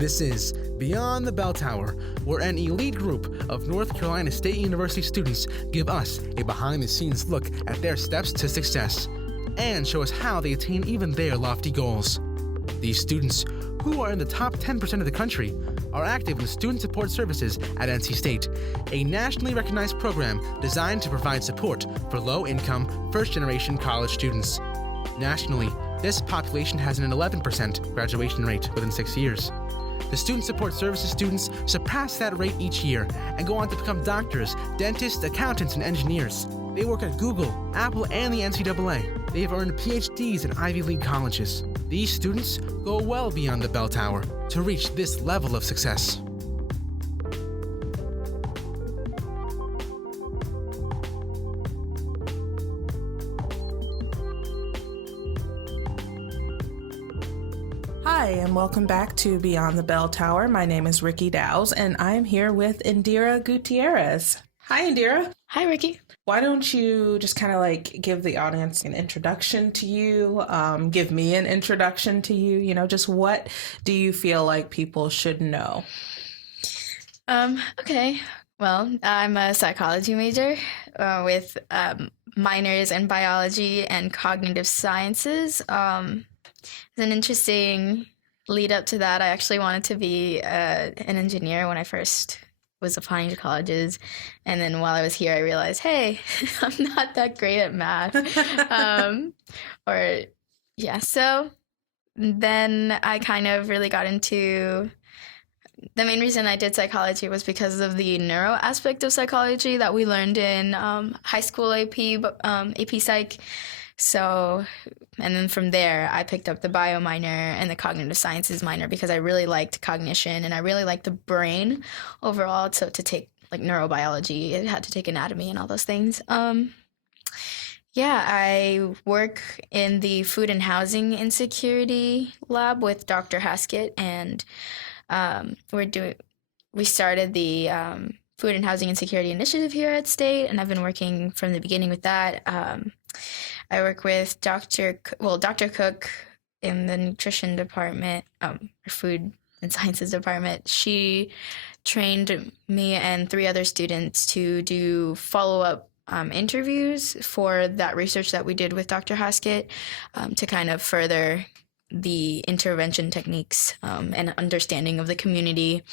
This is Beyond the Belltower, where an elite group of North Carolina State University students give us a behind-the-scenes look at their steps to success and show us how they attain even their lofty goals. These students, who are in the top 10% of the country, are active in student support services at NC State, a nationally recognized program designed to provide support for low-income, first-generation college students. Nationally, this population has an 11% graduation rate within 6 years. The Student Support Services students surpass that rate each year and go on to become doctors, dentists, accountants, and engineers. They work at Google, Apple, and the NCAA. They have earned PhDs in Ivy League colleges. These students go well beyond the bell tower to reach this level of success. Hi, and welcome back to Beyond the Belltower. My name is Ricky Dowes, and I'm here with Indira Gutierrez. Hi, Indira. Hi, Ricky. Why don't you just kind of give the audience an introduction to you, give me an introduction to you, just what do you feel like people should know? Okay. Well, I'm a psychology major with minors in biology and cognitive sciences. It's an interesting lead up to that. I actually wanted to be an engineer when I first was applying to colleges. And then while I was here, I realized, hey, I'm not that great at math. So then I kind of really got into, the main reason I did psychology was because of the neuro aspect of psychology that we learned in high school AP Psych. So, and then from there, I picked up the bio minor and the cognitive sciences minor because I really liked cognition and I really liked the brain overall. So to take neurobiology, it had to take anatomy and all those things. I work in the food and housing insecurity lab with Dr. Haskett, and we started the food and housing insecurity initiative here at State, and I've been working from the beginning with that. I work with Dr. Cook in the nutrition department, or food and sciences department. She trained me and 3 other students to do follow-up interviews for that research that we did with Dr. Haskett to kind of further the intervention techniques and understanding of the community,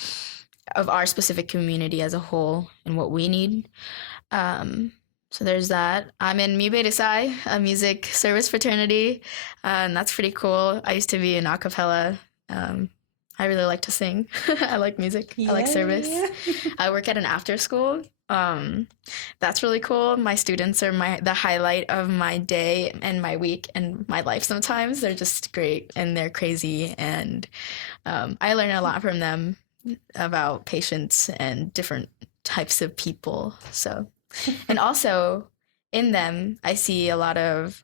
of our specific community as a whole and what we need. So there's that. I'm in Mu Beta Psi, a music service fraternity, and that's pretty cool. I used to be in a cappella. I really like to sing. I like music. I like service. I work at an after school. That's really cool. My students are the highlight of my day and my week and my life sometimes. They're just great and they're crazy, and I learn a lot from them about patients and different types of people. So, and also in them, I see a lot of,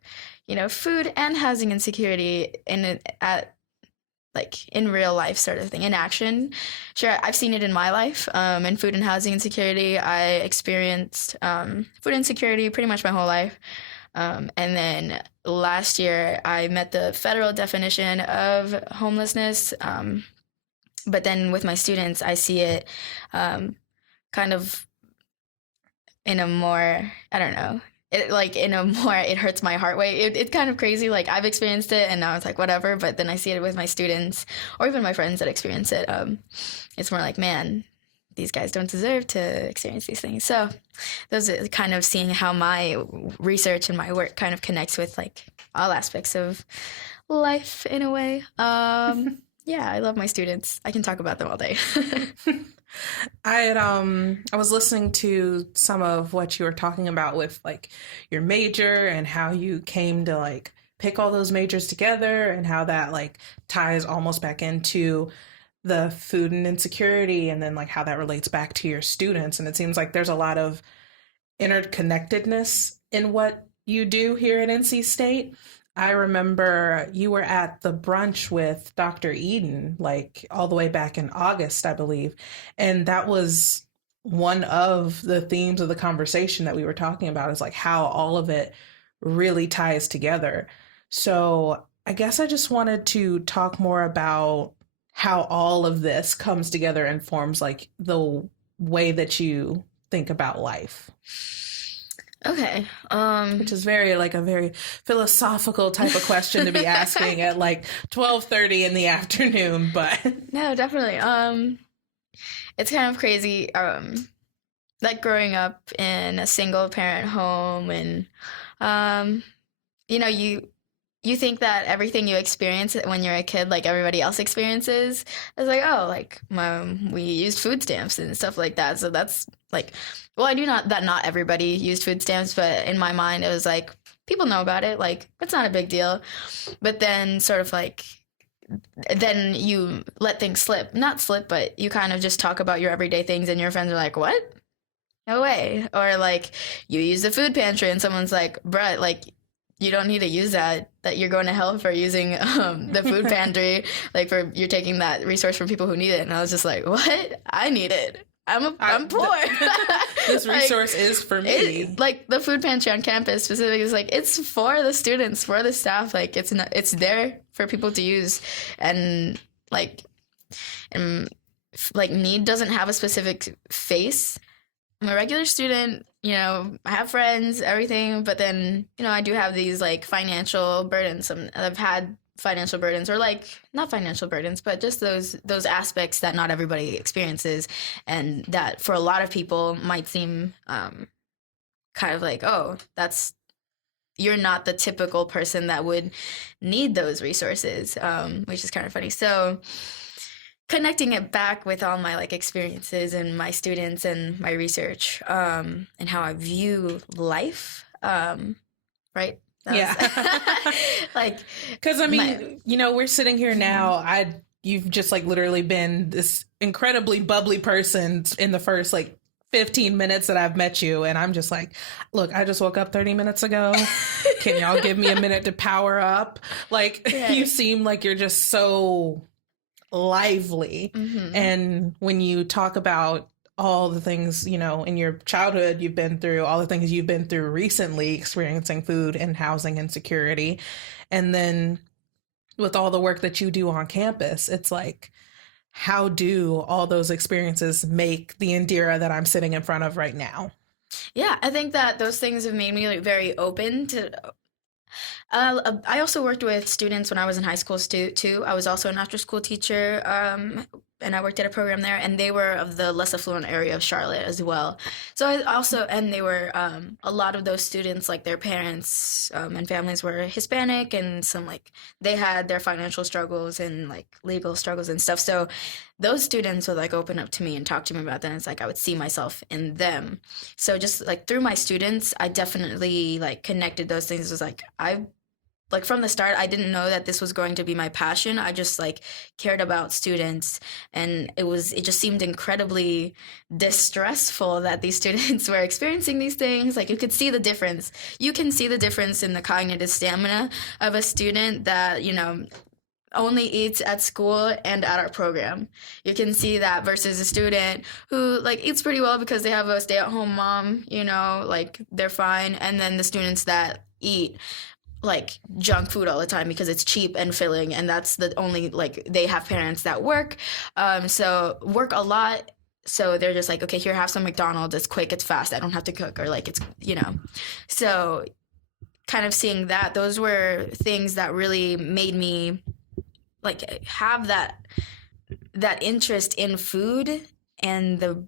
food and housing insecurity in real life sort of thing, in action. Sure, I've seen it in my life. In food and housing insecurity, I experienced food insecurity pretty much my whole life. And then last year, I met the federal definition of homelessness. But then with my students, I see it kind of in a more, I don't know, it hurts my heart way. It's kind of crazy. I've experienced it and now it's whatever, but then I see it with my students or even my friends that experience it. It's more man, these guys don't deserve to experience these things. So those are kind of seeing how my research and my work kind of connects with all aspects of life in a way. Yeah, I love my students. I can talk about them all day. I was listening to some of what you were talking about with your major and how you came to pick all those majors together and how that ties almost back into the food and insecurity, and then how that relates back to your students. And it seems like there's a lot of interconnectedness in what you do here at NC State. I remember you were at the brunch with Dr. Eden, all the way back in August, I believe. And that was one of the themes of the conversation that we were talking about, is how all of it really ties together. So I guess I just wanted to talk more about how all of this comes together and forms like the way that you think about life. Okay. Which is very like a very philosophical type of question to be asking at like 12:30 in the afternoon, but No, definitely. It's kind of crazy. Like growing up in a single parent home, and you know, you think that everything you experience when you're a kid, like everybody else experiences, is like, oh, like we used food stamps and stuff like that. So that's like, well, I do not that not everybody used food stamps, but in my mind, it was like people know about it, like it's not a big deal. But then sort of like, then you let things slip, not slip, but you kind of just talk about your everyday things, and your friends are like, what? No way. Or like you use the food pantry, and someone's like, bruh, like you don't need to use that you're going to hell for using the food pantry, like for you're taking that resource from people who need it. And I was just like, what? I need it. I'm poor. This resource is for me. Like the food pantry on campus specifically is like, it's for the students, for the staff. Like it's there for people to use. And need doesn't have a specific face. I'm a regular student, you know, I have friends, everything, but then, you know, I do have these like financial burdens. I've had financial burdens, or like not financial burdens, but just those aspects that not everybody experiences, and that for a lot of people might seem kind of like, oh, you're not the typical person that would need those resources, which is kind of funny. So connecting it back with all my like experiences and my students and my research, and how I view life, right? Yeah. Like, because I mean, you know, we're sitting here now. You've just like literally been this incredibly bubbly person in the first like 15 minutes that I've met you, and I'm just like, look, I just woke up 30 minutes ago. Can y'all give me a minute to power up? Like, yeah. You seem like you're just so lively. Mm-hmm. And when you talk about all the things, you know, in your childhood you've been through, all the things you've been through recently, experiencing food and housing insecurity, and then with all the work that you do on campus, it's like, how do all those experiences make the Indira that I'm sitting in front of right now? Yeah, I think that those things have made me like very open to. I also worked with students when I was in high school too. I was also an after school teacher, and I worked at a program there, and they were of the less affluent area of Charlotte as well. So and they were, a lot of those students, like their parents and families were Hispanic, and some like they had their financial struggles and like legal struggles and stuff. So those students would like open up to me and talk to me about that. And it's like I would see myself in them. So just like through my students, I definitely like connected those things. It was like from the start, I didn't know that this was going to be my passion. I just like cared about students, and it just seemed incredibly distressful that these students were experiencing these things. Like you could see the difference. You can see the difference in the cognitive stamina of a student that, you know, only eats at school and at our program. You can see that versus a student who like eats pretty well because they have a stay-at-home mom, you know, like they're fine. And then the students that eat like junk food all the time because it's cheap and filling, and that's the only, like they have parents that work work a lot, so they're just like, okay, here, have some McDonald's, it's quick, it's fast, I don't have to cook, or like it's, you know. So kind of seeing that, those were things that really made me like have that interest in food and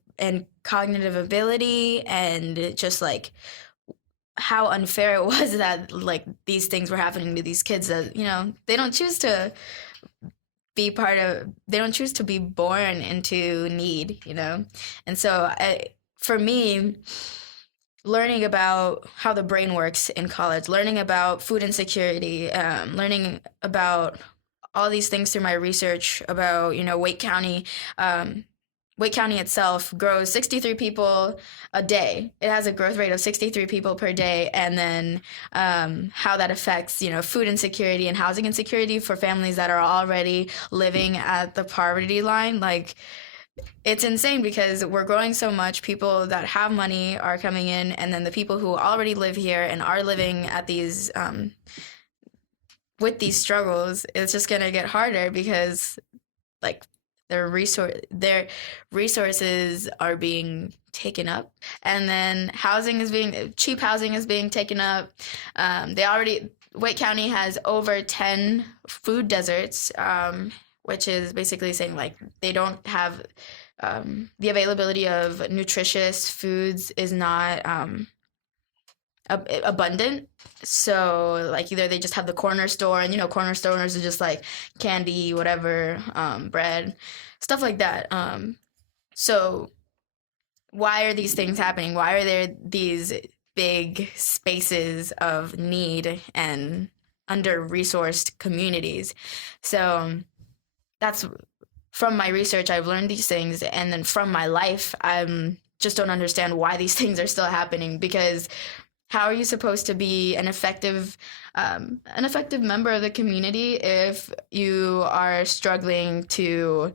cognitive ability, and just like how unfair it was that like these things were happening to these kids that, you know, they don't choose to be born into need, you know. And so for me, learning about how the brain works in college, learning about food insecurity, learning about all these things through my research about, you know, Wake County itself grows 63 people a day. It has a growth rate of 63 people per day. And then how that affects, you know, food insecurity and housing insecurity for families that are already living at the poverty line. Like, it's insane because we're growing so much. People that have money are coming in, and then the people who already live here and are living at these with these struggles, it's just going to get harder because like their resources are being taken up, and then cheap housing is being taken up. Wake County has over 10 food deserts, which is basically saying like they don't have the availability of nutritious foods is not abundant. So like either they just have the corner store, and corner stores are just like candy, whatever, bread, stuff like that. So why are these things happening? Why are there these big spaces of need and under-resourced communities? So that's from my research, I've learned these things, and then from my life, I just don't understand why these things are still happening, because how are you supposed to be an effective member of the community if you are struggling to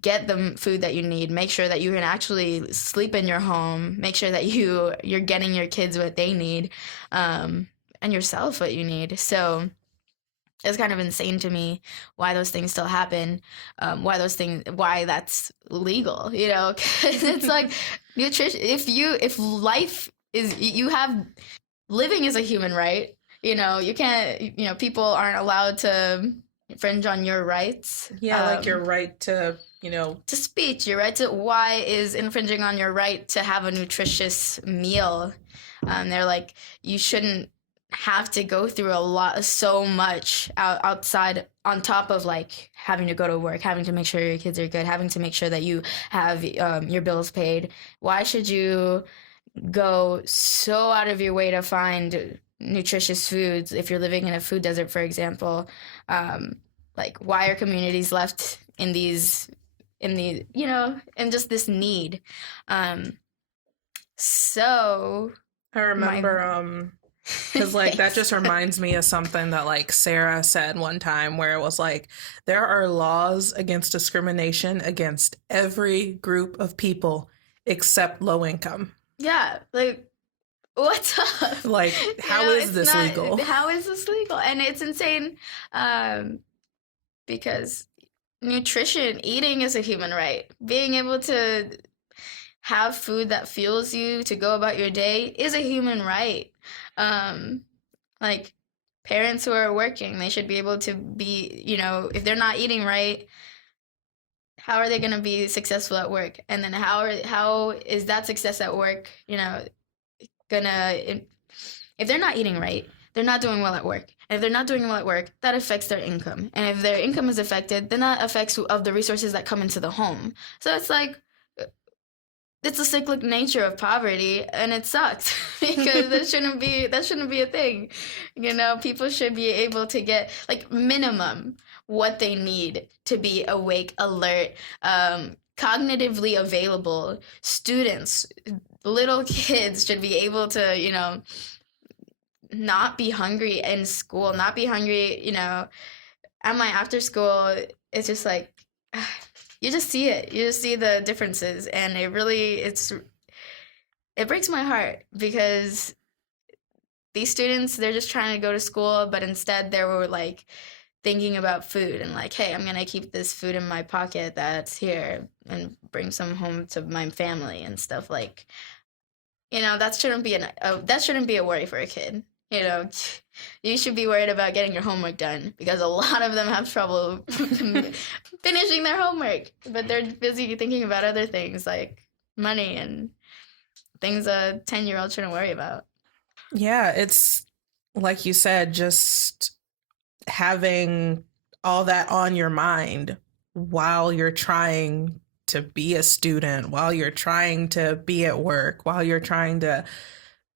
get the food that you need, make sure that you can actually sleep in your home, make sure that you're getting your kids what they need, and yourself what you need? So it's kind of insane to me why those things still happen, why that's legal, 'cause it's like nutrition. If life is, living is a human right, you can't, people aren't allowed to infringe on your rights. Yeah, like your right to, to speech, your right to, why is infringing on your right to have a nutritious meal? They're like, you shouldn't have to go through so much outside, on top of like having to go to work, having to make sure your kids are good, having to make sure that you have your bills paid. Why should you go so out of your way to find nutritious foods if you're living in a food desert, for example? Like, why are communities left in just this need? So I remember because like that just reminds me of something that like Sarah said one time, where it was like, there are laws against discrimination against every group of people except low income. Yeah, like, what's up? Like, how is this legal? How is this legal? And it's insane, because eating is a human right. Being able to have food that fuels you to go about your day is a human right. Like, parents who are working, they should be able to be, if they're not eating right, how are they going to be successful at work? And then how is that success at work, if they're not eating right, they're not doing well at work. And if they're not doing well at work, that affects their income. And if their income is affected, then that affects of the resources that come into the home. So it's like, it's a cyclic nature of poverty, and it sucks because that shouldn't be a thing. People should be able to get like minimum what they need to be awake, alert, cognitively available. Students, little kids should be able to, not be hungry in school, not be hungry, at my after school. It's just like, you just see it. You just see the differences, and it breaks my heart, because these students, they're just trying to go to school, but instead they were like thinking about food and like, hey, I'm gonna keep this food in my pocket that's here and bring some home to my family and stuff. Like, that shouldn't be a worry for a kid. You should be worried about getting your homework done, because a lot of them have trouble finishing their homework, but they're busy thinking about other things like money and things a 10-year-old shouldn't worry about. Yeah, it's like you said, just having all that on your mind while you're trying to be a student, while you're trying to be at work, while you're trying to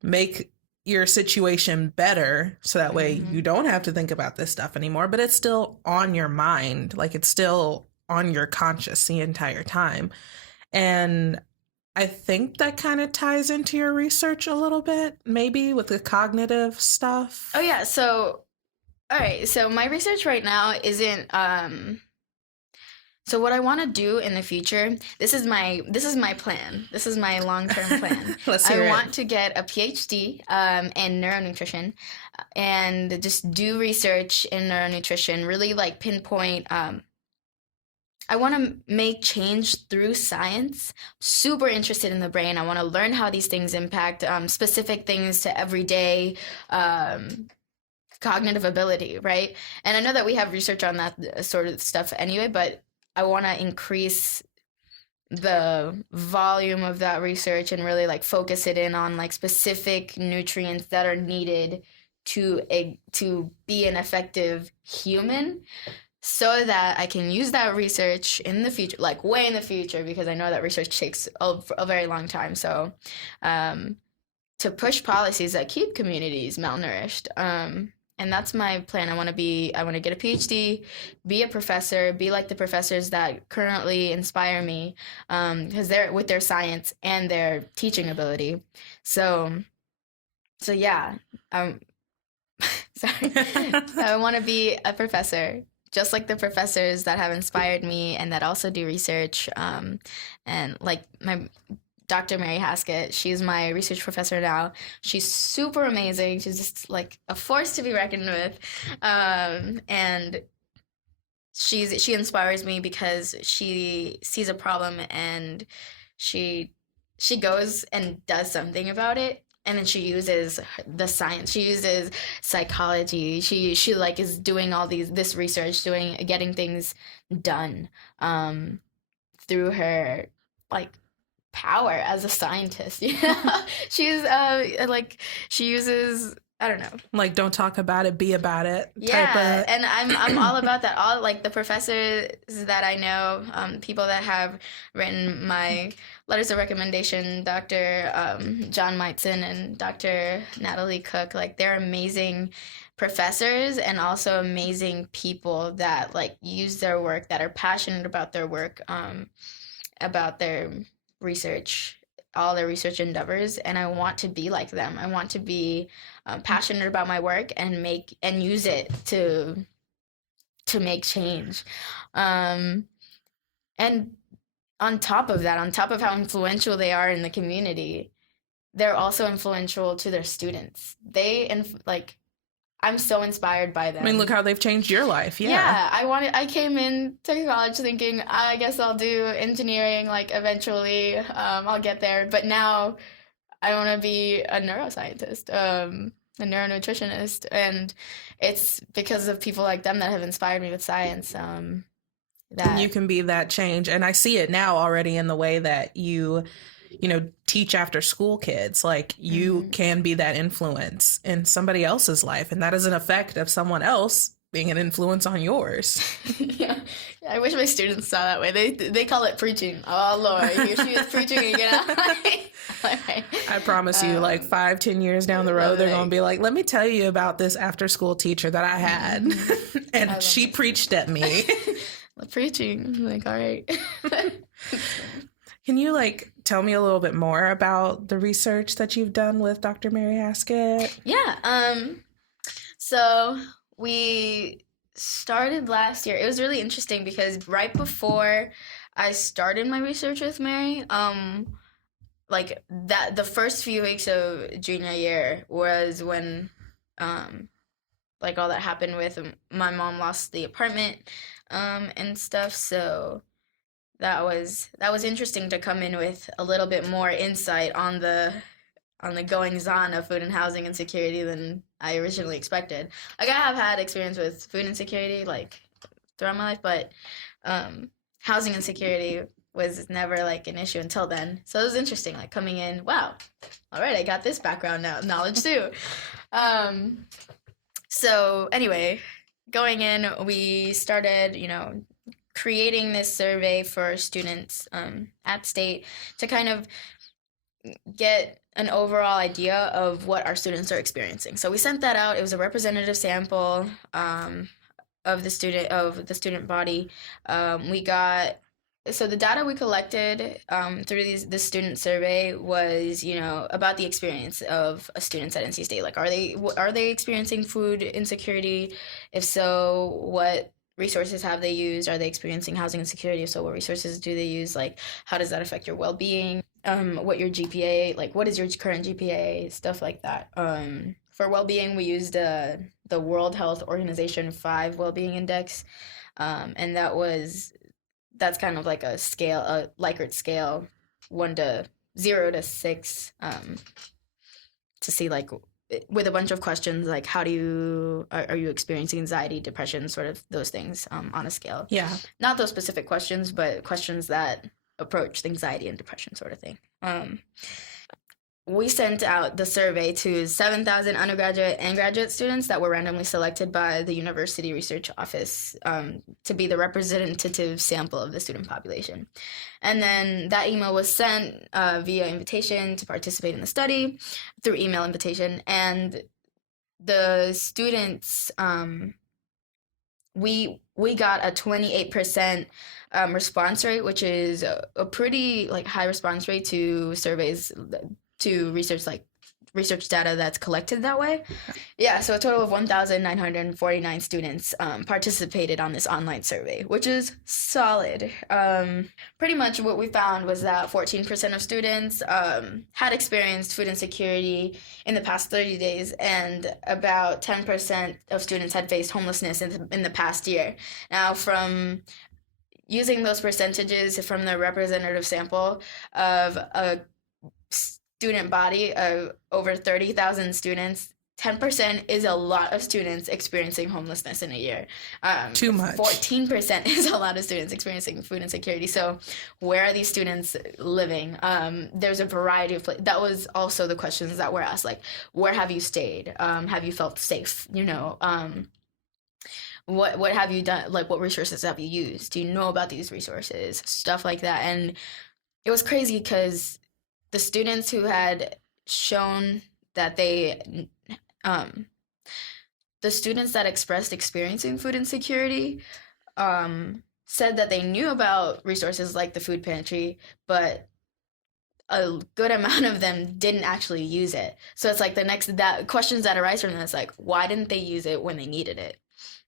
make your situation better, so that way you don't have to think about this stuff anymore, but it's still on your mind. Like, it's still on your conscious the entire time. And I think that kind of ties into your research a little bit, maybe with the cognitive stuff. Oh yeah. So, all right. So my research right now isn't, so what I want to do in the future, this is my plan. This is my long-term plan. I want to get a PhD in neuronutrition and just do research in neuronutrition, really like pinpoint I want to make change through science. Super interested in the brain. I want to learn how these things impact specific things to everyday cognitive ability, right? And I know that we have research on that sort of stuff anyway, but I want to increase the volume of that research and really like focus it in on like specific nutrients that are needed to be an effective human, so that I can use that research in the future, like way in the future, because I know that research takes a very long time. So to push policies that keep communities malnourished. And that's my plan. I want to get a PhD, be a professor, be like the professors that currently inspire me, because they're with their science and their teaching ability. So yeah, sorry. I want to be a professor, just like the professors that have inspired me and that also do research. And like my Dr. Mary Haskett, she's my research professor now. She's super amazing. She's just like a force to be reckoned with. And she inspires me because she sees a problem and she goes and does something about it. And then she uses the science. She uses psychology. She like is doing this research, getting things done through her like power as a scientist. She's like she uses, I don't know, like don't talk about it, be about it. Yeah, and I'm all about that. All like the professors that I know, people that have written my letters of recommendation, Dr. John Meitzen and Dr. Natalie Cook, like they're amazing professors and also amazing people that like use their work, that are passionate about their work, about their research, all their research endeavors, and I want to be like them. I want to be passionate about my work and use it to make change. And on top of that, on top of how influential they are in the community, they're also influential to their students. I'm so inspired by them. I mean, look how they've changed your life. Yeah, I came into college thinking, I guess I'll do engineering, like eventually I'll get there. But now I want to be a neuroscientist, a neuronutritionist. And it's because of people like them that have inspired me with science. That you can be that change. And I see it now already in the way that you teach after school kids. Like you can be that influence in somebody else's life, and that is an effect of someone else being an influence on yours. Yeah, I wish my students saw that way. They call it preaching. Oh Lord, here she is preaching again. I promise you, like 5-10 years down the road, they're gonna be like, let me tell you about this after school teacher that I had. And she preached at me. Preaching, like, all right. Can you like tell me a little bit more about the research that you've done with Dr. Mary Haskett? Yeah. So we started last year. It was really interesting because right before I started my research with Mary, like that the first few weeks of junior year was when like all that happened with my mom lost the apartment and stuff. So that was interesting to come in with a little bit more insight on the goings on of food and housing insecurity than I originally expected. Like I have had experience with food insecurity like throughout my life, but housing insecurity was never like an issue until then. So it was interesting, like coming in, wow, all right, I got this background knowledge too. So anyway, going in, we started, creating this survey for students at State to kind of get an overall idea of what our students are experiencing. So we sent that out. It was a representative sample of the student body. So the data we collected through this student survey was, about the experience of students at NC State. Like, are they experiencing food insecurity? If so, what resources have they used? Are they experiencing housing insecurity? If so, what resources do they use? Like, how does that affect your well-being? What your GPA, like, what is your current GPA? Stuff like that. For well-being, we used the World Health Organization 5 Well-Being Index, and that was that's kind of like a scale, a Likert scale, 0 to 6, to see like with a bunch of questions like how do you are you experiencing anxiety, depression, sort of those things on a scale. Yeah. Not those specific questions, but questions that approach the anxiety and depression sort of thing. We sent out the survey to 7,000 undergraduate and graduate students that were randomly selected by the University Research Office to be the representative sample of the student population. And then that email was sent via invitation to participate in the study through email invitation. And the students, we got a 28% response rate, which is a pretty like high response rate to surveys, to research data that's collected that way. Yeah, so a total of 1,949 students participated on this online survey, which is solid. Pretty much what we found was that 14% of students had experienced food insecurity in the past 30 days, and about 10% of students had faced homelessness in the past year. Now, from using those percentages from the representative sample of a student body of over 30,000 students, 10% is a lot of students experiencing homelessness in a year. Too much. 14% is a lot of students experiencing food insecurity. So where are these students living? There's a variety of places. That was also the questions that were asked, like, where have you stayed? Have you felt safe? What have you done? Like, what resources have you used? Do you know about these resources? Stuff like that. And it was crazy because the students who had shown that the students that expressed experiencing food insecurity said that they knew about resources like the food pantry, but a good amount of them didn't actually use it. So it's like that questions that arise from this, like, why didn't they use it when they needed it?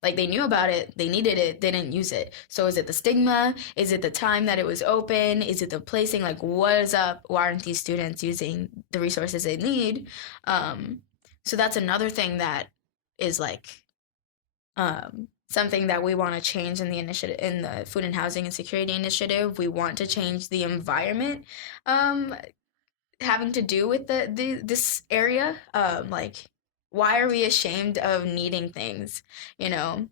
Like, they knew about it, they needed it, they didn't use it. So is it the stigma? Is it the time that it was open? Is it the placing? Like, what is up? Why aren't these students using the resources they need? So that's another thing that is like something that we want to change in the initiative, in the Food and Housing and Security Initiative. We want to change the environment having to do with this area. Like, why are we ashamed of needing things? What's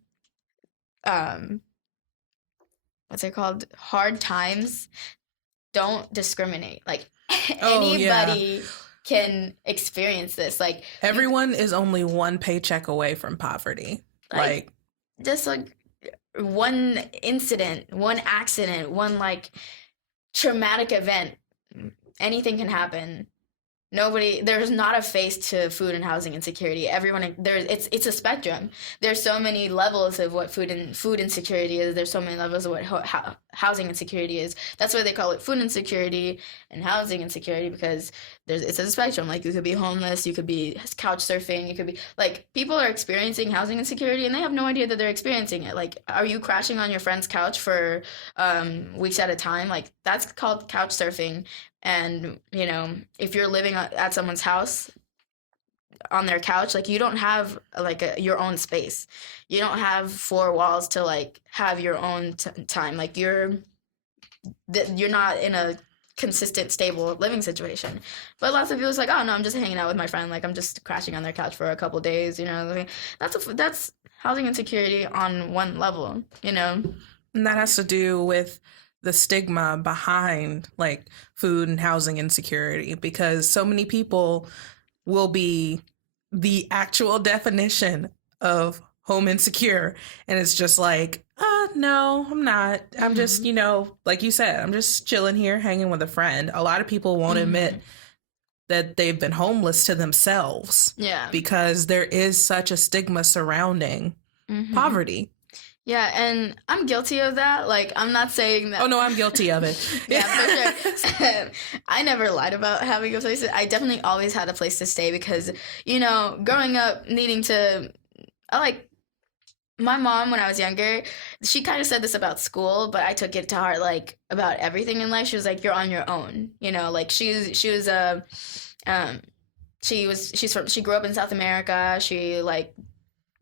it called? Hard times don't discriminate. Like, anybody can experience this. Like, everyone is only one paycheck away from poverty. Like just like one incident, one accident, one like traumatic event, anything can happen. There's not a face to food and housing insecurity. It's a spectrum. There's so many levels of what food insecurity is. There's so many levels of what housing insecurity is. That's why they call it food insecurity and housing insecurity, because it's a spectrum. Like, you could be homeless, you could be couch surfing, you could be like, people are experiencing housing insecurity and they have no idea that they're experiencing it. Like, are you crashing on your friend's couch for weeks at a time? Like, that's called couch surfing. And, if you're living at someone's house on their couch, like, you don't have like your own space. You don't have 4 walls to like have your own time. Like, you're not in a consistent, stable living situation. But lots of people, it's like, oh no, I'm just hanging out with my friend. Like, I'm just crashing on their couch for a couple days. That's housing insecurity on one level. And that has to do with the stigma behind like food and housing insecurity, because so many people will be the actual definition of home insecure, and it's just like, no, I'm not. I'm just, like you said, I'm just chilling here, hanging with a friend. A lot of people won't admit that they've been homeless to themselves. Yeah. Because there is such a stigma surrounding poverty. Yeah, and I'm guilty of that. Like, I'm not saying that. Oh, no, I'm guilty of it. Yeah, for sure. I never lied about having a place. I definitely always had a place to stay because, growing up needing to, my mom, when I was younger, she kind of said this about school, but I took it to heart, like, about everything in life. She was like, you're on your own. Like, she grew up in South America. She, like,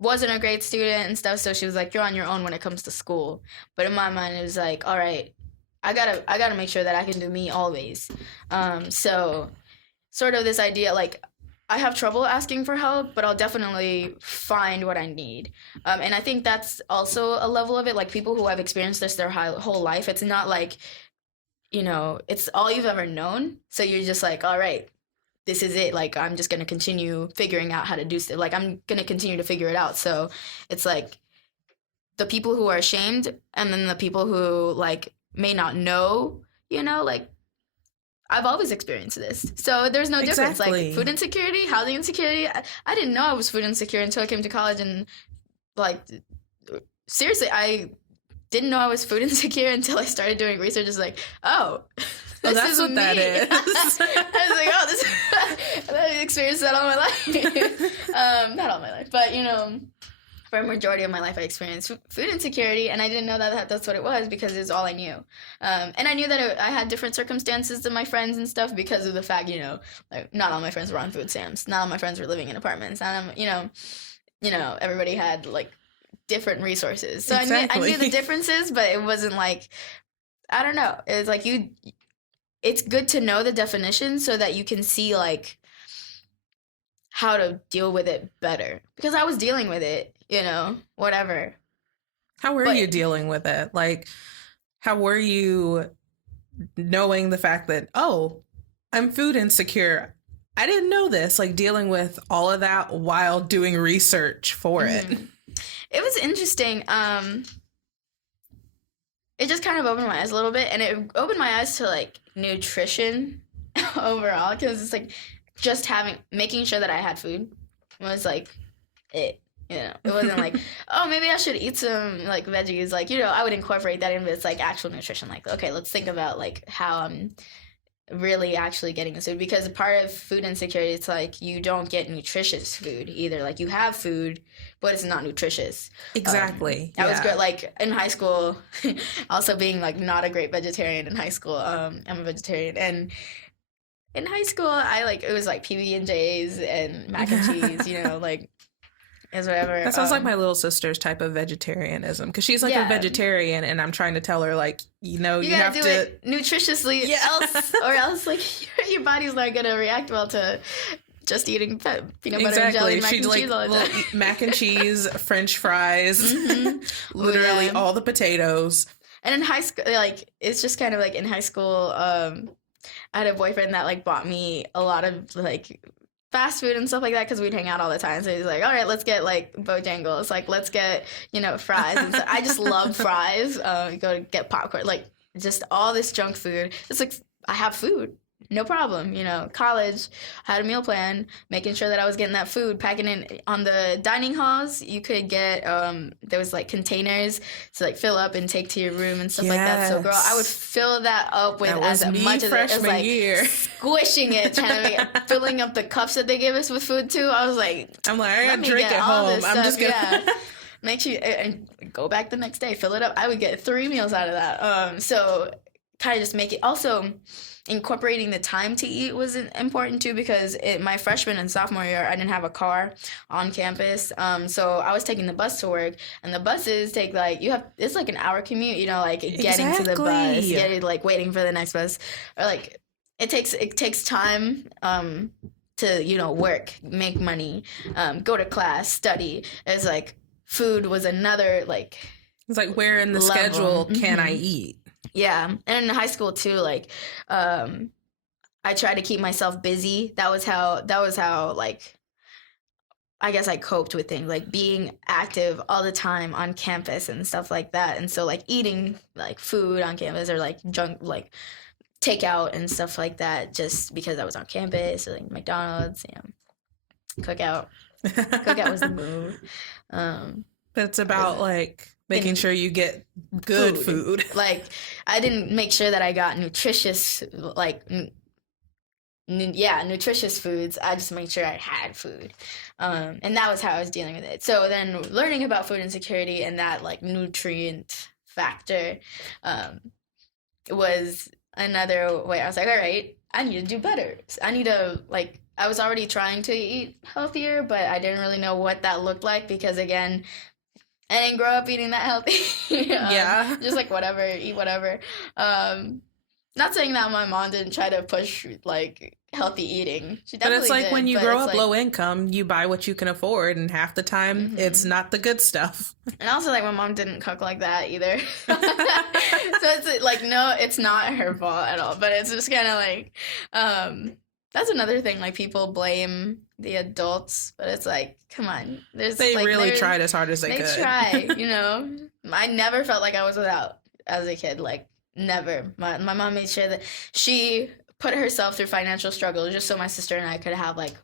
wasn't a great student and stuff, so she was like, you're on your own when it comes to school. But in my mind, it was like, all right, I gotta make sure that I can do me always. So sort of this idea, like, I have trouble asking for help, but I'll definitely find what I need. And I think that's also a level of it, like, people who have experienced this their whole life, it's not like, you know, it's all you've ever known. So you're just like, all right, this is it. Like, I'm just going to continue figuring out how to do stuff. Like, I'm going to continue to figure it out. So it's like the people who are ashamed and then the people who, like, may not know, you know, like, I've always experienced this. So there's no difference. Like, food insecurity, housing insecurity. I didn't know I was food insecure until I came to college. And, like, seriously, I didn't know I was food insecure until I started doing research. It's like, oh, well, that's what me. That is. I was like, oh, I've experienced that all my life. Not all my life, but, you know, for a majority of my life, I experienced food insecurity, and I didn't know that that's what it was because it's all I knew. And I knew that I had different circumstances than my friends and stuff because of the fact, you know, like, not all my friends were on food stamps. Not all my friends were living in apartments. And, you know, everybody had, like, different resources. So I knew the differences, but it wasn't like, I don't know. It was like it's good to know the definition so that you can see, like, how to deal with it better. Because I was dealing with it, you know, whatever. How were you dealing with it? Like, how were you knowing the fact that, oh, I'm food insecure? I didn't know this. Like, dealing with all of that while doing research for it. It was interesting. It just kind of opened my eyes a little bit, and it opened my eyes to, like, nutrition overall, because it's like just making sure that I had food was like it. You know, it wasn't like, oh, maybe I should eat some, like, veggies. Like, you know, I would incorporate that in, but it's like actual nutrition. Like, okay, let's think about, like, how I'm really actually getting this food, because part of food insecurity, it's like you don't get nutritious food either. Like, you have food, but it's not nutritious. Exactly. I was good, like, in high school, also being, like, not a great vegetarian in high school. I'm a vegetarian, and in high school, it was like PB&Js and mac and cheese, you know, like, is whatever. That sounds like my little sister's type of vegetarianism, because she's like a vegetarian, and I'm trying to tell her, like, you know, you have do to it nutritiously, else like your body's not gonna react well to just eating peanut butter and jelly and mac and cheese all the time. Mac and cheese, French fries, literally all the potatoes. And in high school, like, it's just kind of like in high school, I had a boyfriend that, like, bought me a lot of, like, fast food and stuff like that, because we'd hang out all the time. So he's like, all right, let's get, like, Bojangles. Like, let's get, you know, fries. And so I just love fries. Go to get popcorn. Like, just all this junk food. It's like, I have food. No problem. You know, college, I had a meal plan, making sure that I was getting that food, packing in on the dining halls. You could get, there was, like, containers to, like, fill up and take to your room and stuff like that. So, girl, I would fill that up with as much as it was, like, squishing it, trying to filling up the cups that they gave us with food too. I was like, I gotta drink at home. I'm just gonna make sure and go back the next day, fill it up. I would get 3 meals out of that. So kind of just make it. Also, incorporating the time to eat was important too, because my freshman and sophomore year, I didn't have a car on campus. So I was taking the bus to work, and the buses take, like, it's like an hour commute, you know, like getting to the bus, like waiting for the next bus, or like it takes time to, you know, work, make money, go to class, study. It's like food was another, like, it's like, where in the schedule can I eat? Yeah, and in high school too, like, I tried to keep myself busy. That was how, like, I guess I coped with things, like being active all the time on campus and stuff like that. And so, like, eating, like, food on campus, or, like, junk, like, takeout and stuff like that, just because I was on campus, or, like, McDonald's, you know, cookout was the move. But it's about, like, making sure you get good food. Like, I didn't make sure that I got nutritious, like, nutritious foods. I just made sure I had food. And that was how I was dealing with it. So then learning about food insecurity and that, like, nutrient factor was another way. I was like, all right, I need to do better. I need to, like, I was already trying to eat healthier, but I didn't really know what that looked like because, again, I didn't grow up eating that healthy. Yeah. Just like whatever, eat whatever. Not saying that my mom didn't try to push like healthy eating. She But definitely it's like did, when you but grow it's up like, low income, you buy what you can afford, and half the time it's not the good stuff. and also like my mom didn't cook like that either. So it's like, no, it's not her fault at all. But it's just kind of like, that's another thing. Like people blame the adults, but it's like, come on, They like, really tried as hard as they could. They try, you know. I never felt like I was without as a kid. Like never. My mom made sure that she put herself through financial struggle just so my sister and I could have like,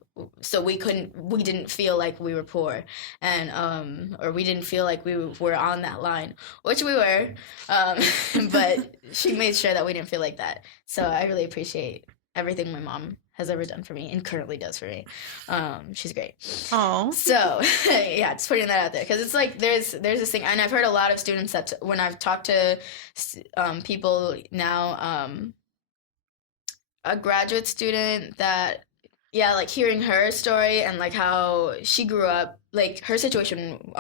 so we didn't feel like we were poor, and or we didn't feel like we were on that line, which we were, but she made sure that we didn't feel like that. So I really appreciate everything my mom has ever done for me and currently does for me. She's great. Oh, so yeah, just putting that out there because it's like there's this thing, and I've heard a lot of students that when I've talked to people now, a graduate student that, yeah, like hearing her story and like how she grew up, like her situation,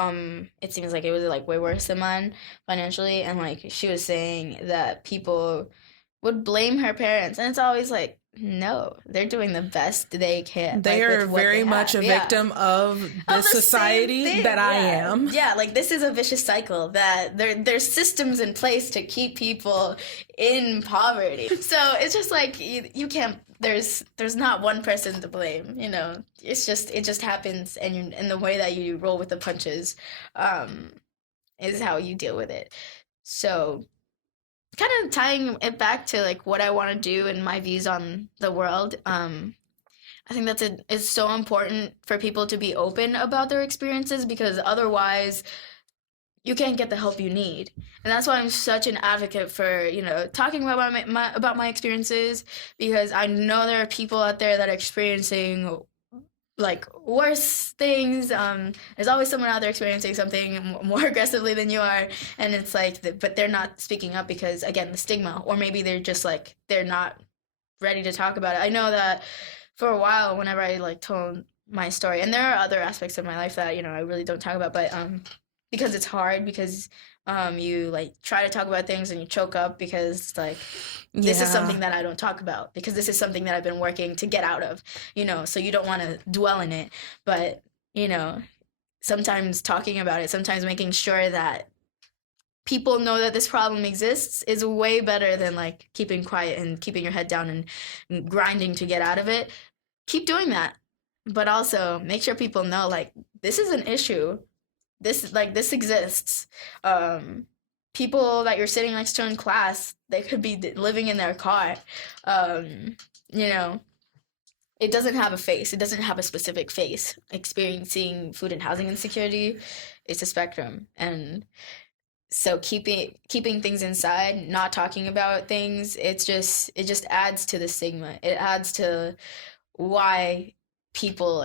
it seems like it was like way worse than mine financially, and like she was saying that people would blame her parents, and it's always like, no, they're doing the best they can. They like, are very much a victim of the society that I am. Yeah, like this is a vicious cycle that there's systems in place to keep people in poverty. So it's just like you can't. There's not one person to blame. You know, it just happens, and the way that you roll with the punches, is how you deal with it. So, kind of tying it back to like what I want to do and my views on the world, I think it's so important for people to be open about their experiences, because otherwise you can't get the help you need. And that's why I'm such an advocate for, you know, talking about my experiences, because I know there are people out there that are experiencing like worse things. There's always someone out there experiencing something more aggressively than you are, and it's like, but they're not speaking up because, again, the stigma, or maybe they're just like, they're not ready to talk about it. I know that for a while, whenever I like told my story, and there are other aspects of my life that, you know, I really don't talk about, but because it's hard, because you like try to talk about things and you choke up because like, this is something that I don't talk about, because this is something that I've been working to get out of, you know, so you don't want to dwell in it. But, you know, sometimes talking about it, sometimes making sure that people know that this problem exists is way better than like keeping quiet and keeping your head down and grinding to get out of it. Keep doing that, but also make sure people know like, this is an issue. This exists. People that you're sitting next to in class, they could be living in their car. You know, it doesn't have a face. It doesn't have a specific face. Experiencing food and housing insecurity, it's a spectrum. And so keeping things inside, not talking about things, it just adds to the stigma. It adds to why students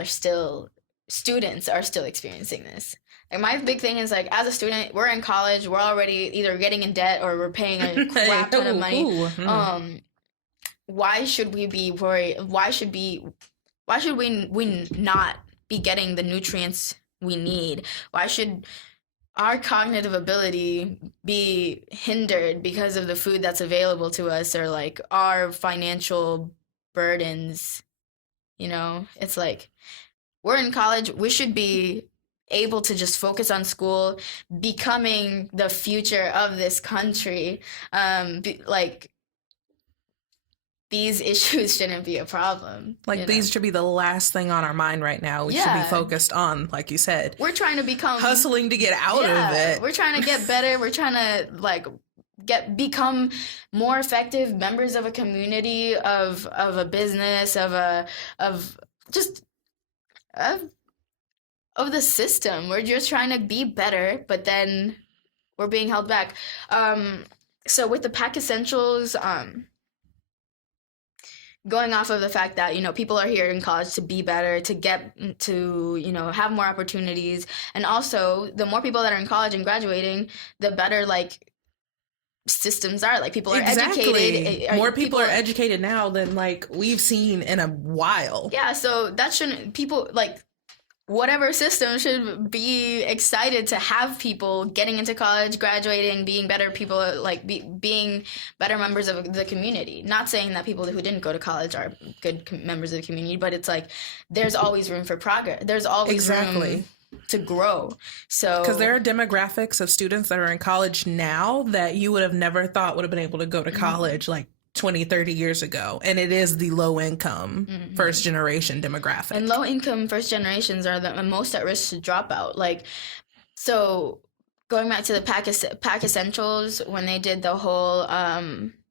are still experiencing this. And my big thing is, like, as a student, we're in college, we're already either getting in debt or we're paying a crap ton of money. Why should we be worried? Why should we not be getting the nutrients we need? Why should our cognitive ability be hindered because of the food that's available to us, or like our financial burdens? You know, it's like, we're in college, we should be able to just focus on school, becoming the future of this country. Like, these issues shouldn't be a problem. Like, these should be the last thing on our mind right now. We should be focused on, like you said, we're trying to become hustling to get out of it. We're trying to get better. We're trying to like become more effective members of a community, of a business, of the system. We're just trying to be better, but then we're being held back. So with the Pack Essentials, going off of the fact that, you know, people are here in college to be better, to get to, you know, have more opportunities. And also, the more people that are in college and graduating, the better, like, systems are. Like, people are Exactly. educated. More people are educated now than like we've seen in a while. Yeah, so that shouldn't, people, like, whatever system should be excited to have people getting into college, graduating, being better people, like being better members of the community. Not saying that people who didn't go to college are good members of the community, but it's like there's always room for progress. There's always room to grow. So because there are demographics of students that are in college now that you would have never thought would have been able to go to college like 20, 30 years ago. And it is the low income first generation demographic. And low income first generations are the most at risk to drop out. Like, so going back to the Pack Essentials, when they did the whole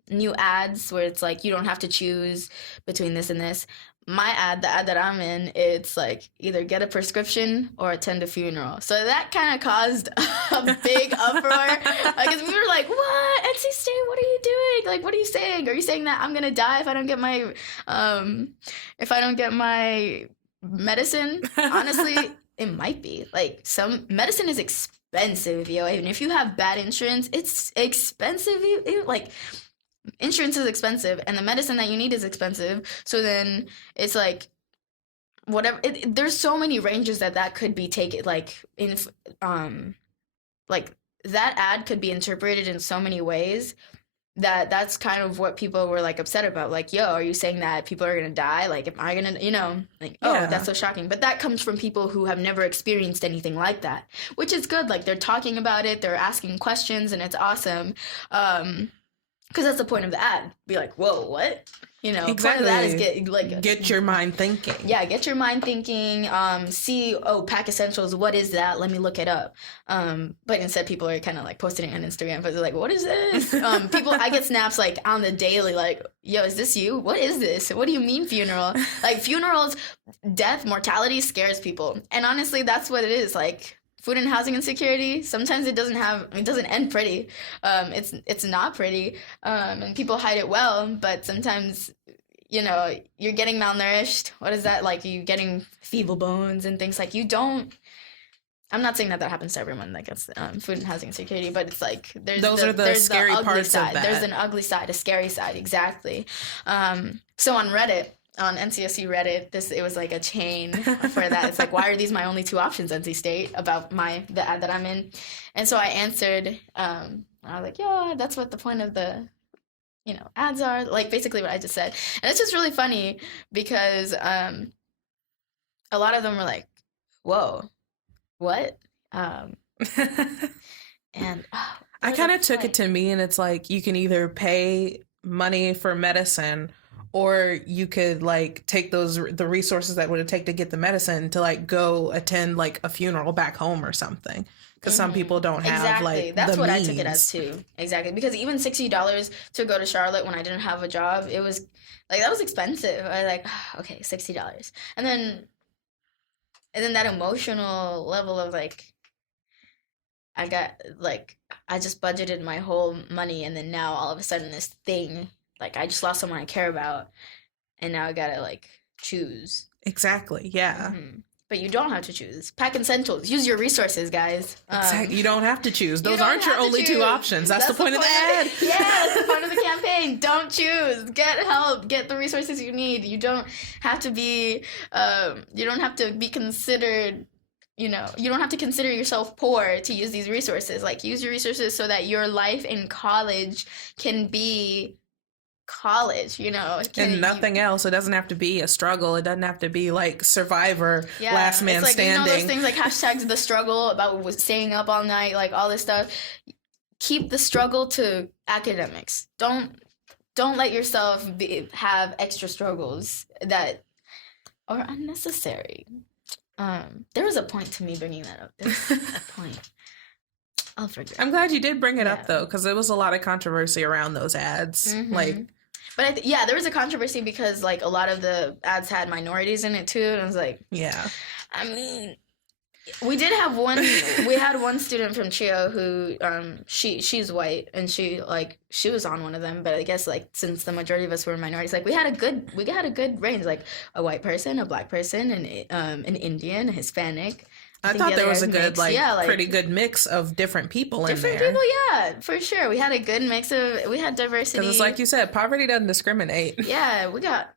new ads where it's like you don't have to choose between this and this. My ad, the ad that I'm in, it's like either get a prescription or attend a funeral. So that kind of caused a big uproar. Because we were like, what? NC State, what are you doing? Like, what are you saying? Are you saying that I'm going to die if I don't get my medicine? Honestly, it might be. Like, some medicine is expensive, yo. Even if you have bad insurance, it's expensive. Like, insurance is expensive and the medicine that you need is expensive. So then it's like whatever, there's so many ranges that could be taken, like in like that ad could be interpreted in so many ways that's kind of what people were like upset about. Like, yo, are you saying that people are gonna die? Like, am I gonna, like, oh, that's so shocking. But that comes from people who have never experienced anything like that, which is good. Like, they're talking about it, they're asking questions, and it's awesome. Because that's the point of the ad. Be like, whoa, what? Exactly. Part of that is get your mind thinking. Yeah, get your mind thinking. See, Pack Essentials, what is that? Let me look it up. But instead, people are kind of like posting it on Instagram. But they're like, what is this? I get snaps like on the daily, like, yo, is this you? What is this? What do you mean funeral? Like, funerals, death, mortality scares people. And honestly, that's what it is. Like, food and housing insecurity, sometimes it doesn't end pretty. It's not pretty, and people hide it well, but sometimes, you're getting malnourished. What is that? Like, you getting feeble bones and things like I'm not saying that happens to everyone that gets food and housing insecurity, but it's like there's the scary parts side. Of that. There's an ugly side, a scary side, exactly. So on Reddit, on NCSC Reddit, it was like a chain for that. It's like, why are these my only two options, NC State, about the ad that I'm in? And so I answered, I was like, yeah, that's what the point of the, ads are. Like, basically what I just said. And it's just really funny because a lot of them were like, whoa, what? And I kind of took it to me, and it's like, you can either pay money for medicine, or you could like take the resources that would take to get the medicine to like go attend like a funeral back home or something. Because some people don't have like that's the what means. I took it as too. Exactly. Because even $60 to go to Charlotte when I didn't have a job, it was like, that was expensive. I was like, okay, $60. And then that emotional level of like, I just budgeted my whole money, and then now all of a sudden this thing, like, I just lost someone I care about, and now I gotta, like, choose. Exactly, yeah. Mm-hmm. But you don't have to choose. Pack Essentials. Use your resources, guys. Exactly. You don't have to choose. Those aren't your only two options. That's the point of the ad. Yeah, that's the point of the campaign. Don't choose. Get help. Get the resources you need. You don't have to be considered... you don't have to consider yourself poor to use these resources. Like, use your resources so that your life in college can be college, and nothing else. It doesn't have to be a struggle. It doesn't have to be like Survivor, last man standing. Those things like hashtags the struggle about staying up all night, like all this stuff. Keep the struggle to academics. Don't let yourself have extra struggles that are unnecessary. There was a point to me bringing that up. There's a point. I'll forget. I'm glad you did bring it up, though, because there was a lot of controversy around those ads. Mm-hmm. But there was a controversy because, like, a lot of the ads had minorities in it, too. And I was like... Yeah. I mean... We had one student from CHIO who, she's white, and she was on one of them, but I guess, like, since the majority of us were minorities, like, we had a good range, like, a white person, a black person, an Indian, a Hispanic, I think thought the there other was a guy's good, mixed. like, Yeah, like pretty good mix of different people in different there. people. Yeah, for sure. We had a good mix of. We had diversity. Because it's like you said, poverty doesn't discriminate. Yeah, we got.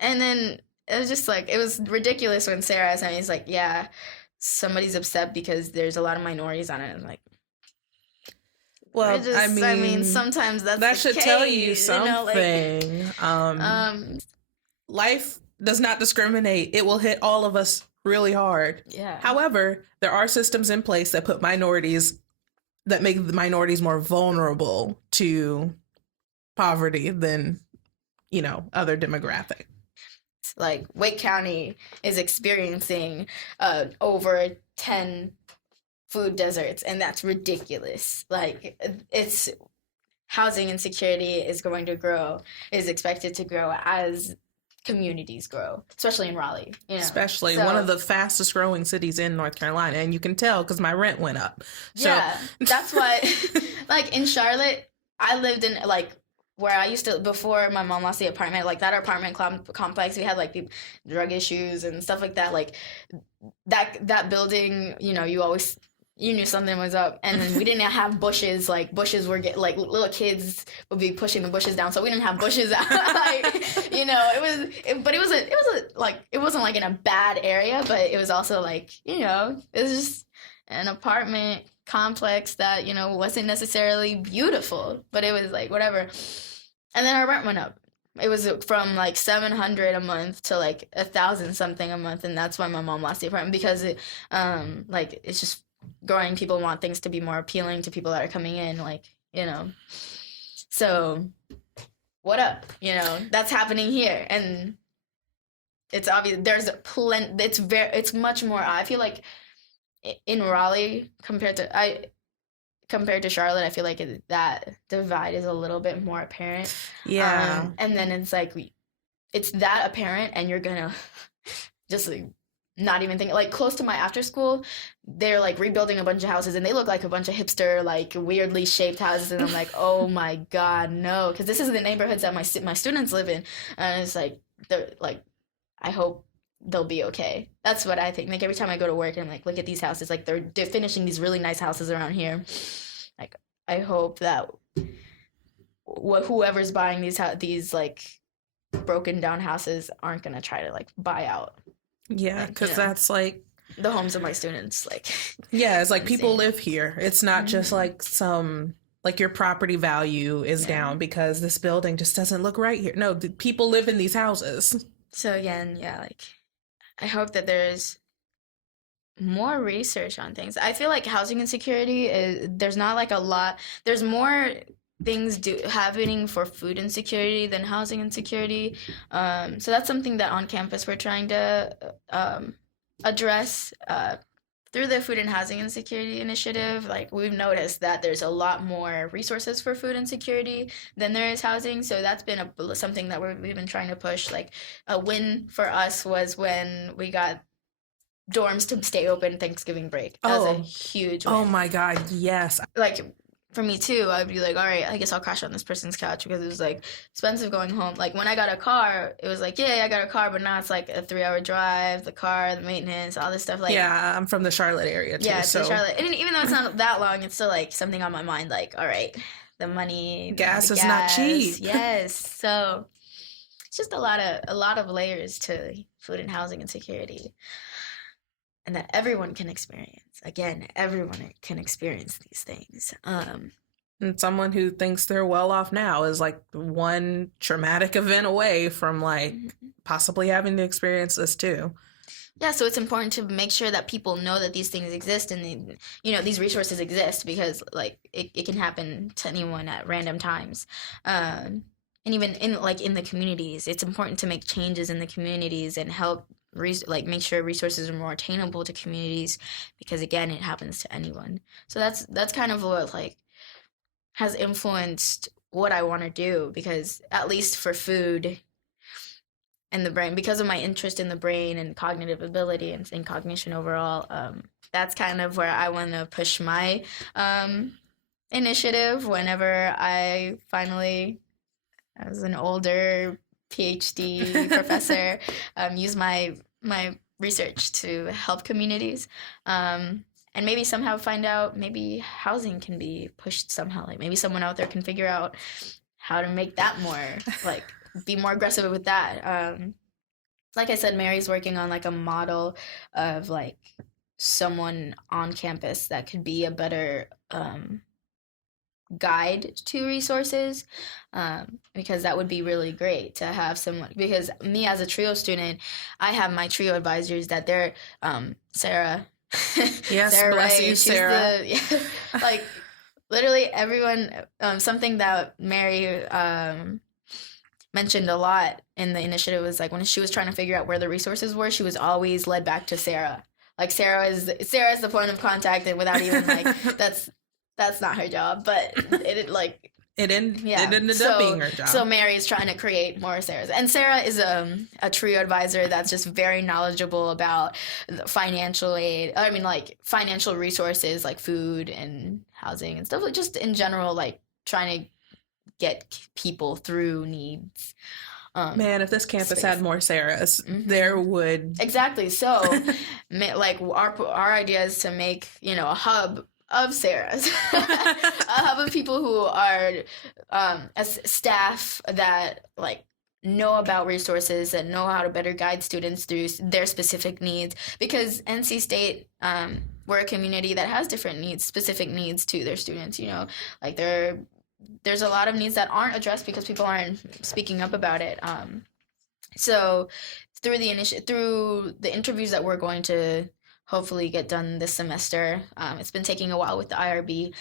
And then it was just like, it was ridiculous when Sarah asked me, he's like, yeah, somebody's upset because there's a lot of minorities on it. I'm like, Well, just, I mean, sometimes that's that the should case, tell you something. Like, life does not discriminate. It will hit all of us really hard. yeah. However, there are systems in place that make the minorities more vulnerable to poverty than, other demographics. Like Wake County is experiencing over 10 food deserts, and that's ridiculous. Like, it's housing insecurity is expected to grow as communities grow, especially in Raleigh. Especially one of the fastest growing cities in North Carolina, and you can tell because my rent went up. So. Yeah, that's what. Like in Charlotte, I lived in like where I used to before my mom lost the apartment. Like that apartment complex, we had like drug issues and stuff like that. Like that building, you knew something was up, and then we didn't have bushes. Like bushes were like little kids would be pushing the bushes down, so we didn't have bushes out. It wasn't like in a bad area, but it was also like it was just an apartment complex that wasn't necessarily beautiful, but it was like whatever. And then our rent went up. It was from like $700 a month to like $1,000 something a month, and that's why my mom lost the apartment because it's just growing. People want things to be more appealing to people that are coming in, so what up, that's happening here. And it's obvious there's plenty. It's much more. I feel like in Raleigh compared to Charlotte, I feel like that divide is a little bit more apparent. Yeah. And then it's like it's that apparent, and you're gonna just like not even think. Like close to my after school, they're like rebuilding a bunch of houses, and they look like a bunch of hipster, like weirdly shaped houses, and I'm like, oh my god, no, because this is the neighborhoods that my students live in, and it's like they're like, I hope they'll be okay. That's what I think. Like every time I go to work and I'm like, look at these houses, like they're finishing these really nice houses around here. Like I hope that whoever's buying these like broken down houses aren't gonna try to like buy out. Yeah, because that's like the homes of my students. Like yeah, it's like people live here. It's not just like like your property value is down because this building just doesn't look right here. No, people live in these houses. So again, like I hope that there's more research on things. I feel like housing insecurity there's not like a lot. There's more things happening for food insecurity than housing insecurity. So that's something that on campus we're trying to address through the Food and Housing Insecurity Initiative. Like we've noticed that there's a lot more resources for food insecurity than there is housing. So that's been something that we've been trying to push. Like a win for us was when we got dorms to stay open Thanksgiving break. That was a huge win. Oh my god, yes. Like for me too, I'd be like, all right, I guess I'll crash on this person's couch because it was like expensive going home. Like when I got a car, it was like, yeah, I got a car, but now it's like a 3-hour drive, the car, the maintenance, all this stuff. Like yeah, I'm from the Charlotte area too. Yeah, it's in Charlotte. And even though it's not that long, it's still like something on my mind. Like, all right, the money, gas is not cheap. Yes, so it's just a lot of layers to food and housing insecurity. And that everyone can experience. Again, everyone can experience these things. And someone who thinks they're well off now is like one traumatic event away from like possibly having to experience this too. Yeah, so it's important to make sure that people know that these things exist and these resources exist because like it can happen to anyone at random times. And even in the communities, it's important to make changes in the communities and help make sure resources are more attainable to communities because again it happens to anyone. So that's kind of what like has influenced what I want to do because at least for food and the brain, because of my interest in the brain and cognitive ability and cognition overall, that's kind of where I want to push my initiative whenever I finally, as an older PhD professor, use my research to help communities. And maybe somehow find out maybe housing can be pushed somehow. Like maybe someone out there can figure out how to make that more, like, be more aggressive with that. Like I said, Mary's working on like a model of like someone on campus that could be a better guide to resources, because that would be really great to have someone, because me as a TRIO student, I have my TRIO advisors that they're Sarah. Yes, Sarah bless Ray, you, Sarah. Like literally everyone, something that Mary mentioned a lot in the initiative was like when she was trying to figure out where the resources were, she was always led back to Sarah. Like Sarah is the point of contact, and without even like that's not her job, but it ended up being her job. So Mary's trying to create more Sarahs. And Sarah is a TRIO advisor that's just very knowledgeable about financial aid. I mean, like, financial resources, like food and housing and stuff, like just in general, like, trying to get people through needs. Man, if this campus space. had more Sarahs, there would... Exactly. So, like, our idea is to make, a hub of Sarahs, a hub of people who are as staff that like know about resources and know how to better guide students through their specific needs, because NC State, we're a community that has different needs, specific needs to their students, like there's a lot of needs that aren't addressed because people aren't speaking up about it. So through the interviews that we're going to hopefully get done this semester. It's been taking a while with the IRB.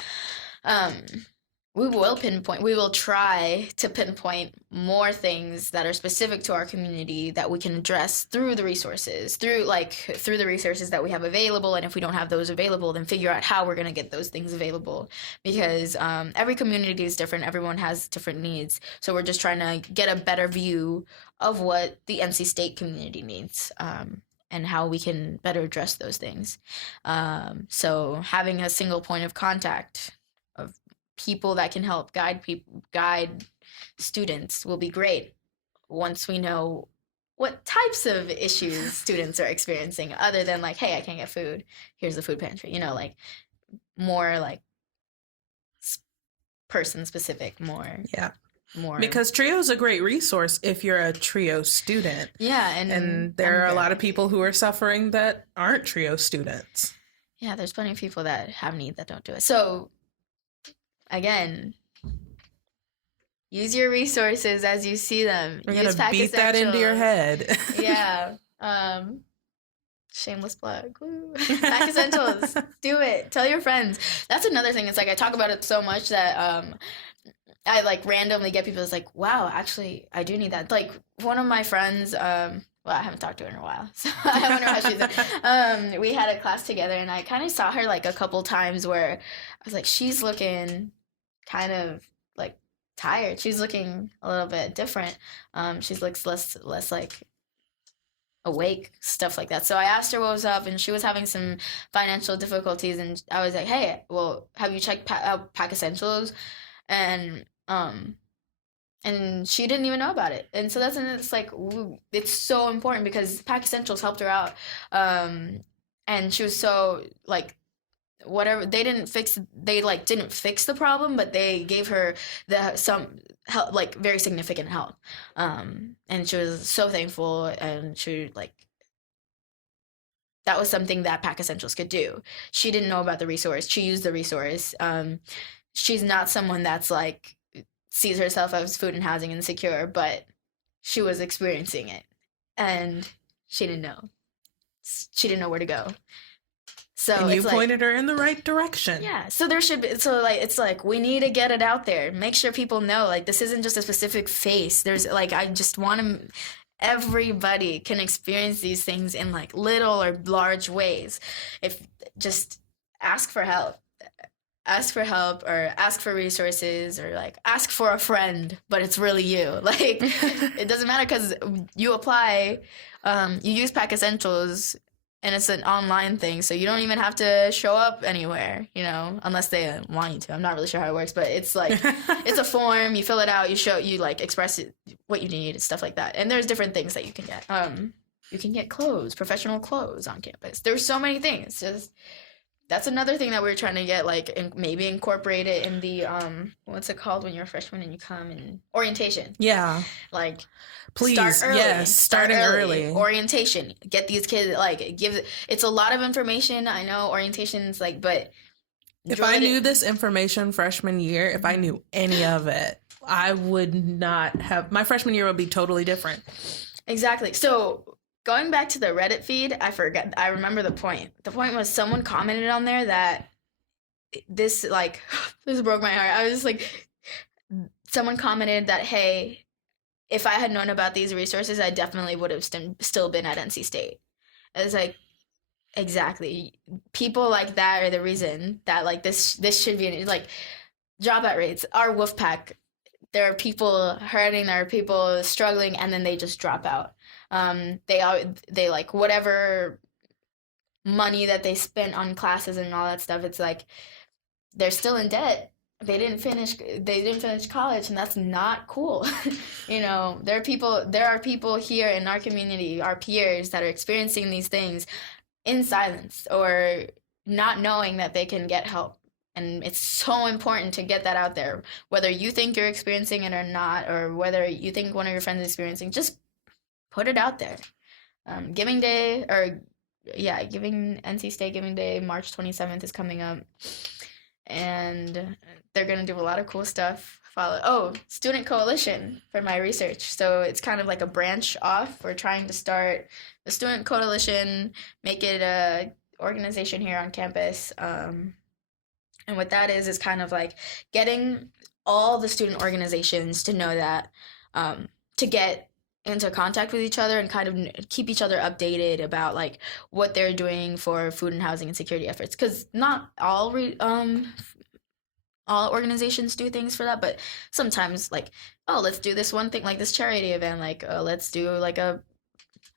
We will try to pinpoint more things that are specific to our community that we can address through the resources, through the resources that we have available. And if we don't have those available, then figure out how we're going to get those things available, because every community is different. Everyone has different needs. So we're just trying to get a better view of what the NC State community needs. And how we can better address those things. So having a single point of contact of people that can help guide students will be great once we know what types of issues students are experiencing, other than like, hey, I can't get food, here's the food pantry, like more like person specific, more. Because TRIO is a great resource if you're a TRIO student. Yeah, and there are a lot of people who are suffering that aren't TRIO students. Yeah, there's plenty of people that have need that don't do it. So, again, use your resources as you see them. We're gonna beat that into your head. Yeah. Shameless plug. Pack Essentials. Do it. Tell your friends. That's another thing. It's like I talk about it so much that I like randomly get people that's like, wow, actually, I do need that. Like one of my friends, well, I haven't talked to her in a while, so I wonder how she's doing. We had a class together, and I kind of saw her like a couple times where I was like, she's looking kind of like tired. She's looking a little bit different. She looks less like awake, stuff like that. So I asked her what was up, and she was having some financial difficulties, and I was like, hey, well, have you checked Pack Essentials? And she didn't even know about it. And so it's like, it's so important because Pack Essentials helped her out. And she was so like, whatever, they didn't fix the problem, but they gave her some help, like very significant help. And she was so thankful, and she like, that was something that Pack Essentials could do. She didn't know about the resource. She used the resource. She's not someone that's like sees herself as food and housing insecure, but she was experiencing it, and she didn't know. She didn't know where to go. So and you pointed her in the right direction. Yeah. So there should be. So like it's like we need to get it out there. Make sure people know like this isn't just a specific face. There's like I just want to. Everybody can experience these things in like little or large ways. If just ask for help. Ask for help, or ask for resources, or like ask for a friend, but it's really you. Like it doesn't matter, because you apply, you use Pack Essentials, and it's an online thing, so you don't even have to show up anywhere, unless they want you to. I'm not really sure how it works, but it's like it's a form. You fill it out, you like express it, what you need, and stuff like that. And there's different things that you can get. You can get clothes, professional clothes on campus. There's so many things. Just that's another thing that we're trying to get, like, maybe incorporate it in the what's it called when you're a freshman and you come in orientation. Yeah. Like, please, start early. yes, starting early. Orientation. Get these kids, like, it's a lot of information. I know orientation's like, but if I knew this information freshman year, if I knew any of it, I would not have, my freshman year would be totally different. Exactly. So going back to the Reddit feed, I remember the point. The point was someone commented on there that this, like, this broke my heart. I was just like, someone commented that, hey, if I had known about these resources, I definitely would have still been at NC State. I was like, exactly. People like that are the reason that, like, this should be, like, dropout rates, our wolf pack. There are people hurting, there are people struggling, and then they just drop out. They like, whatever money that they spent on classes and all that stuff, it's like they're still in debt. They didn't finish college, and that's not cool. You know, there are people here in our community, our peers, that are experiencing these things in silence or not knowing that they can get help. And it's so important to get that out there, whether you think you're experiencing it or not, or whether you think one of your friends is experiencing, just put it out there. Giving NC State Giving Day, March 27th is coming up, and they're going to do a lot of cool stuff. Student Coalition for my research. So it's kind of like a branch off. We're trying to start the Student Coalition, make it a organization here on campus. And what that is kind of like getting all the student organizations to know that, to get into contact with each other and kind of keep each other updated about, like, what they're doing for food and housing and security efforts. Because not all organizations do things for that, but sometimes, like, let's do this one thing, like this charity event, like, let's do like a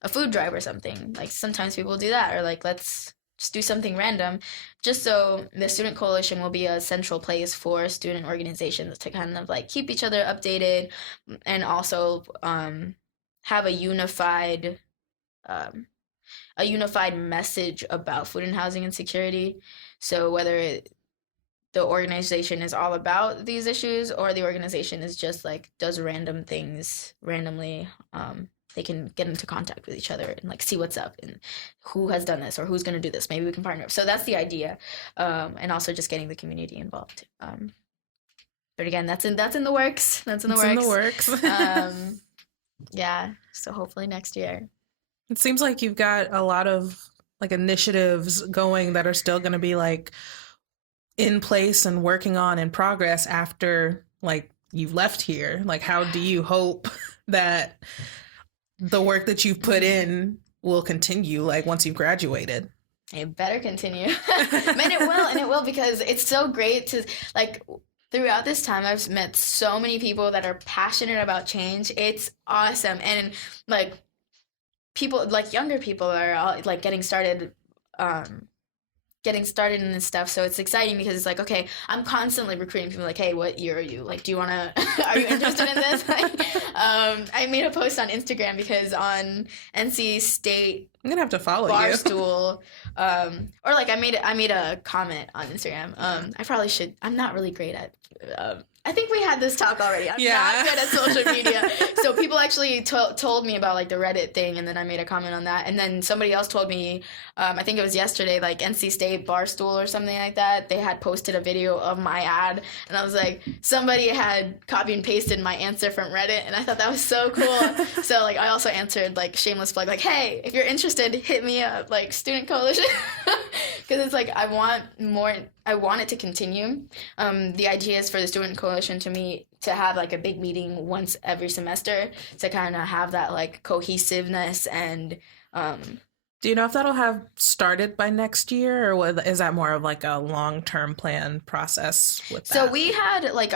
food drive or something. Like, sometimes people do that, or like, let's just do something random, just so the Student Coalition will be a central place for student organizations to kind of, like, keep each other updated, and also have a unified message about food and housing and security. So whether the organization is all about these issues, or the organization is just, like, does random things randomly, they can get into contact with each other and, like, see what's up and who has done this or who's going to do this. Maybe we can partner up. So that's the idea. And also just getting the community involved. But again, that's in the works. That's in the works. Yeah. So hopefully next year. It seems like you've got a lot of, like, initiatives going that are still going to be, like, in place and working on in progress after, like, you've left here. Like, how do you hope that the work that you've put in will continue, like, once you've graduated? It better continue. And it will, because it's so great to, like, throughout this time, I've met so many people that are passionate about change. It's awesome. And, like, people, like, younger people are all, like, getting started in this stuff. So it's exciting because it's like, okay, I'm constantly recruiting people, like, hey, what year are you? Like, do you want to, are you interested in this? I made a post on Instagram because on NC State, I'm going to have to follow you. Barstool, or, like, I made a comment on Instagram. I probably should, I'm not really great at, I think we had this talk already. I'm not good at social media. So people actually told me about, like, the Reddit thing, and then I made a comment on that. And then somebody else told me, I think it was yesterday, like, NC State Barstool or something like that, they had posted a video of my ad. And I was like, somebody had copy and pasted my answer from Reddit, and I thought that was so cool. So, like, I also answered, like, shameless plug, like, hey, if you're interested, hit me up, like, Student Coalition. Because it's like, I want it to continue. The idea is for the Student Coalition to have, like, a big meeting once every semester to kind of have that, like, cohesiveness. And do you know if that'll have started by next year, or is that more of, like, a long-term plan process with that? So we had, like,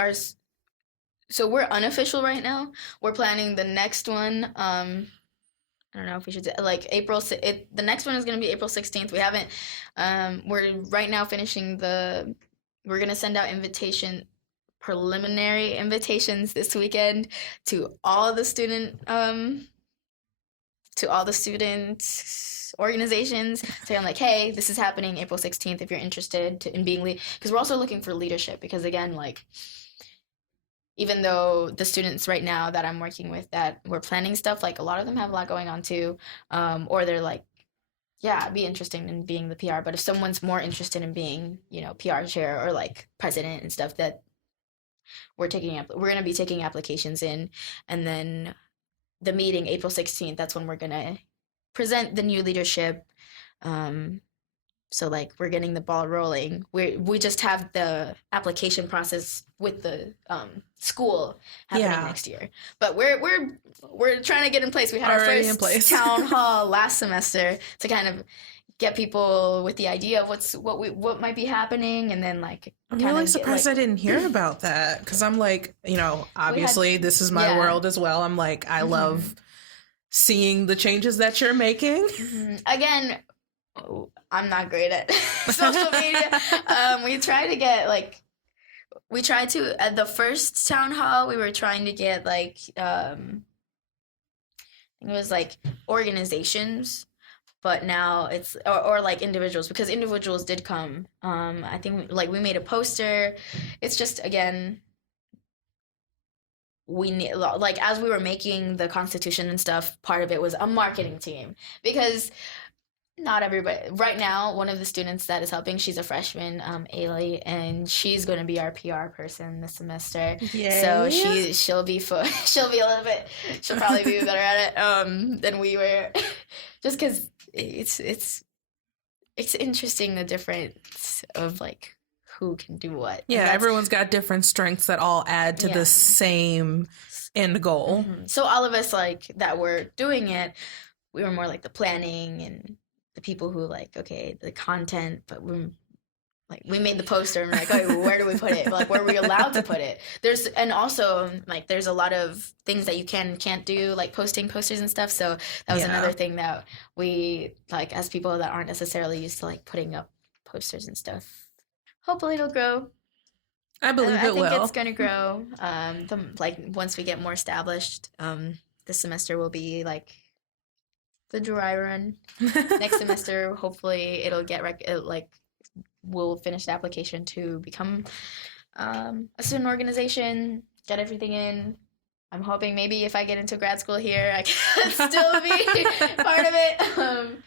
so we're unofficial right now. We're planning the next one. I don't know if we should say, like, the next one is going to be April 16th. We haven't, we're right now finishing we're going to send out preliminary invitations this weekend to all the student to all the student organizations, saying like, hey, this is happening April 16th if you're interested in being lead, because we're also looking for leadership, because again, like, even though the students right now that I'm working with that we're planning stuff, like a lot of them have a lot going on too, or they're like, yeah, it'd be interesting in being the PR, but if someone's more interested in being, you know, PR chair or like president and stuff, that we're going to be taking applications in, and then the meeting April 16th, that's when we're going to present the new leadership. So like we're getting the ball rolling. We just have the application process with the school happening next year. But we're trying to get in place. We had Already our first town hall last semester to kind of get people with the idea of what might be happening, and then like I'm really surprised I didn't hear about that, because I'm like, you know, obviously this is my world as well. I'm like, I love seeing the changes that you're making. Again, I'm not great at social media. We tried to at the first town hall, we were trying to get like I think it was like organizations, but now it's or like individuals, because individuals did come. I think like we made a poster. It's just, again, we need, like, as we were making the Constitution and stuff, part of it was a marketing team, because not everybody right now. One of the students that is helping, she's a freshman, Ailey, and she's going to be our PR person this semester. Yay. So she'll be a little bit, she'll probably be better at it than we were, just because it's interesting, the difference of like who can do what. Yeah, everyone's got different strengths that all add to the same end goal. So all of us like that were doing it, we were more like the planning and the people who like, okay, the content, but we made the poster and we're like, oh, where do we put it? Like, where are we allowed to put it? There's a lot of things that you can't do, like posting posters and stuff. So that was another thing that we, like, as people that aren't necessarily used to like putting up posters and stuff. Hopefully it'll grow. I believe it will. I think it's going to grow. Once we get more established, this semester will be like the dry run. Next semester, hopefully it'll get we'll finish the application to become a student organization, get everything in. I'm hoping maybe if I get into grad school here, I can still be part of it.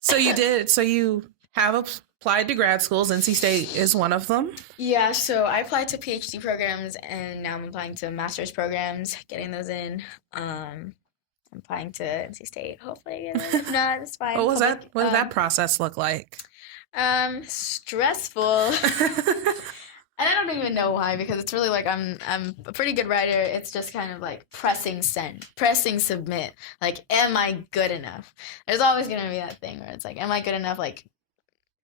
So you have applied to grad schools. NC State is one of them. Yeah, so I applied to PhD programs, and now I'm applying to master's programs, getting those in. I'm applying to NC State. Hopefully, if not, it's fine. What did that process look like? Stressful. And I don't even know why, because it's really like I'm a pretty good writer. It's just kind of like pressing send, pressing submit. Like, am I good enough? There's always gonna be that thing where it's like, am I good enough? Like,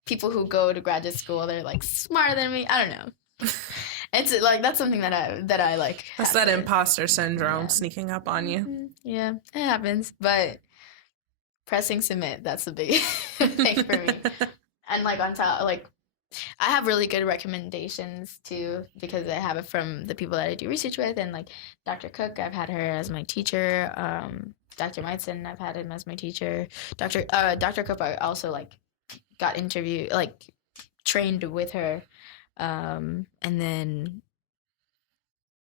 people who go to graduate school, they're like smarter than me. I don't know. It's like, that's something that I like. That's that imposter syndrome sneaking up on you. Yeah, it happens. But pressing submit, that's the big thing for me. And like on top, like, I have really good recommendations too, because I have it from the people that I do research with, and like Dr. Cook, I've had her as my teacher. Dr. Meitzen, I've had him as my teacher. Dr. Cook, I also like got trained with her, and then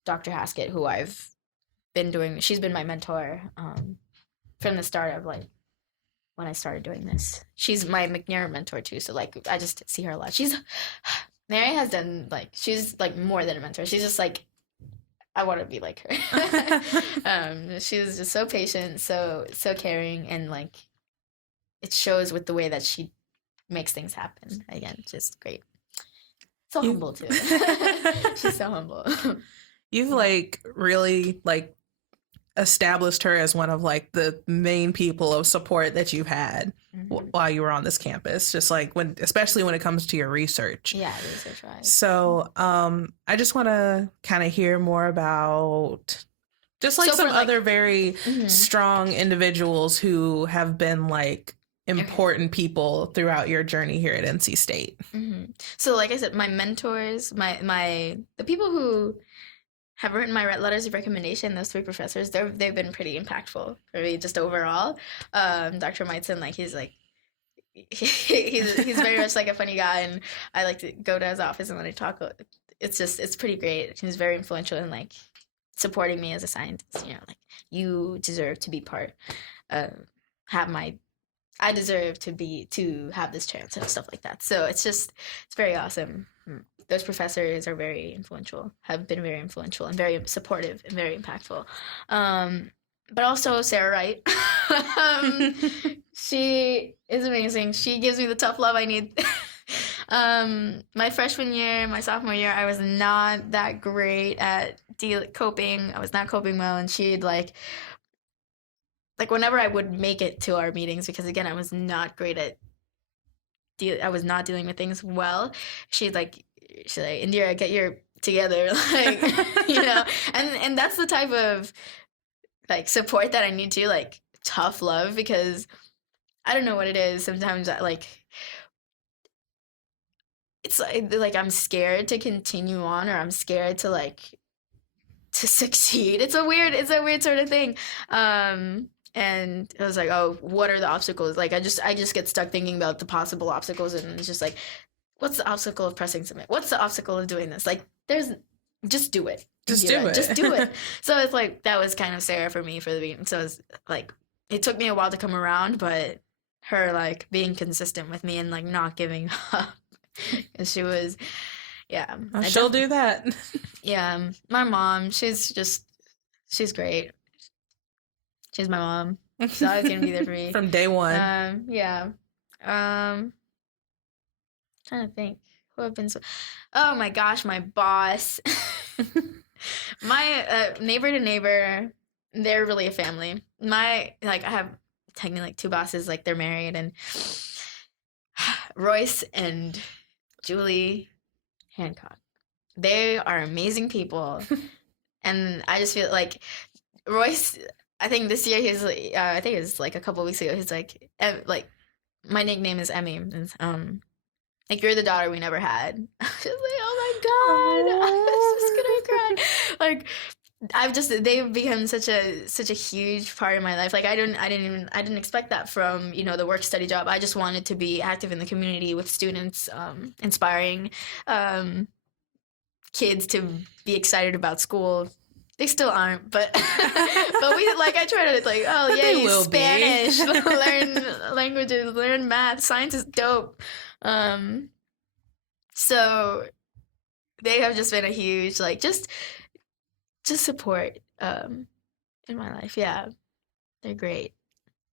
Dr. Haskett, who I've been doing, she's been my mentor from the start of like when I started doing this. She's my McNair mentor too, so like I just see her a lot. Mary has done like, she's like more than a mentor. She's just like, I want to be like her. She's just so patient, so caring, and like it shows with the way that she makes things happen. Again, just great. So humble too. She's so humble. You've like really like established her as one of like the main people of support that you've had while you were on this campus, just like especially when it comes to your research. Yeah, research wise. So I just want to kind of hear more about just like some other very strong individuals who have been like important people throughout your journey here at NC State. So like I said, my mentors, the people who have written my letters of recommendation, those 3 professors, they've been pretty impactful for me just overall. Dr. Meitzen, like he's very much like a funny guy, and I like to go to his office and when I talk, it's pretty great. He's very influential in like supporting me as a scientist. You know, like you deserve to be part, I deserve to have this chance and stuff like that. So it's very awesome. Those professors are very influential, have been very influential and very supportive and very impactful. But also Sarah Wright. She is amazing. She gives me the tough love I need. My freshman year, my sophomore year, I was not that great at coping. I was not coping well, and she'd like whenever I would make it to our meetings, because again, I was not great at I was not dealing with things well. She's like, Indira, get your together, like, you know, and that's the type of like support that I need to, like tough love, because I don't know what it is. Sometimes it's like I'm scared to continue on, or I'm scared to succeed. It's a weird sort of thing. And it was like, oh, what are the obstacles? Like I just get stuck thinking about the possible obstacles, and it's just like, what's the obstacle of pressing submit? What's the obstacle of doing this? Like just do it. Just do it. Just do it. So it's like, that was kind of Sarah for me for the beginning. So it's like, it took me a while to come around, but her like being consistent with me and like not giving up. And she was, yeah. She'll do that. Yeah. My mom, she's great. She's my mom. She's always going to be there for me. From day one. Yeah. Trying to think who I've been oh my gosh, my boss. My neighbor to neighbor, they're really a family. I have technically like 2 bosses, like they're married, and Royce and Julie Hancock. They are amazing people. And I just feel like Royce, I think this year he's I think it was like a couple of weeks ago, he's like my nickname is Emmy, and like, you're the daughter we never had. I was just like, oh my god, I was just gonna cry. Like, they've become such a huge part of my life. Like, I didn't expect that from, you know, the work study job. I just wanted to be active in the community with students, inspiring kids to be excited about school. They still aren't, but we like, I try to like, oh yeah, you Spanish, learn languages, learn math, science is dope. So they have just been a huge like just support in my life. Yeah, they're great.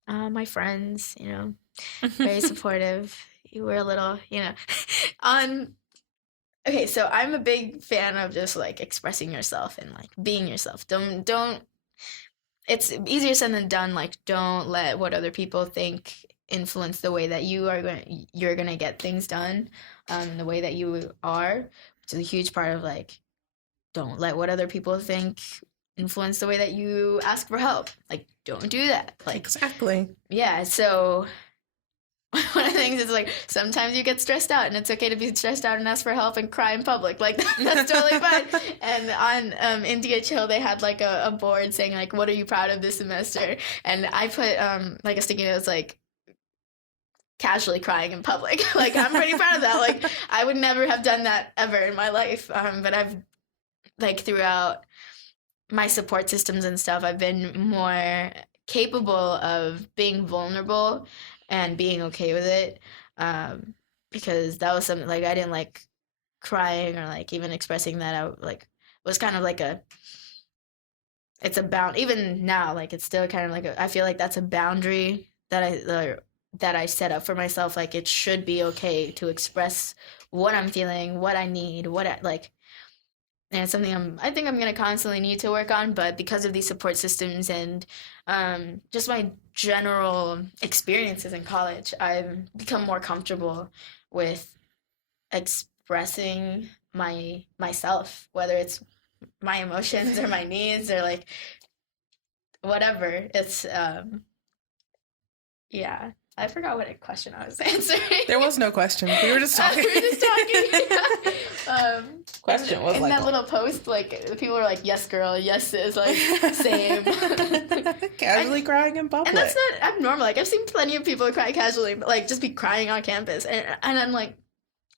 My friends, you know, very supportive. You were a little, you know, okay, so I'm a big fan of just like expressing yourself and like being yourself. Don't it's easier said than done. Like, don't let what other people think influence the way that you're gonna get things done, the way that you are, which is a huge part of like, don't let what other people think influence the way that you ask for help. Like, don't do that. Like, exactly. Yeah. So one of the things is like, sometimes you get stressed out, and it's okay to be stressed out and ask for help and cry in public. Like, that's totally fine. And on India Chill, they had like a board saying like, what are you proud of this semester? And I put like a sticky note like, casually crying in public. Like, I'm pretty proud of that. Like, I would never have done that ever in my life. But I've like, throughout my support systems and stuff, I've been more capable of being vulnerable and being okay with it, because that was something like, I didn't like crying or like even expressing that. I like was kind of like it's a bound. Even now, like, it's still kind of like I feel like that's a boundary that I set up for myself. Like, it should be okay to express what I'm feeling, what I need, and it's something I think I'm going to constantly need to work on. But because of these support systems and just my general experiences in college, I've become more comfortable with expressing myself, whether it's my emotions or my needs or like whatever. It's yeah, I forgot what question I was answering. There was no question. We were just talking. Question was in like that little post, like people were like, "Yes, girl, yes, sis," like same. Casually crying in public, and that's not abnormal. Like I've seen plenty of people cry casually, but like just be crying on campus, and I'm like,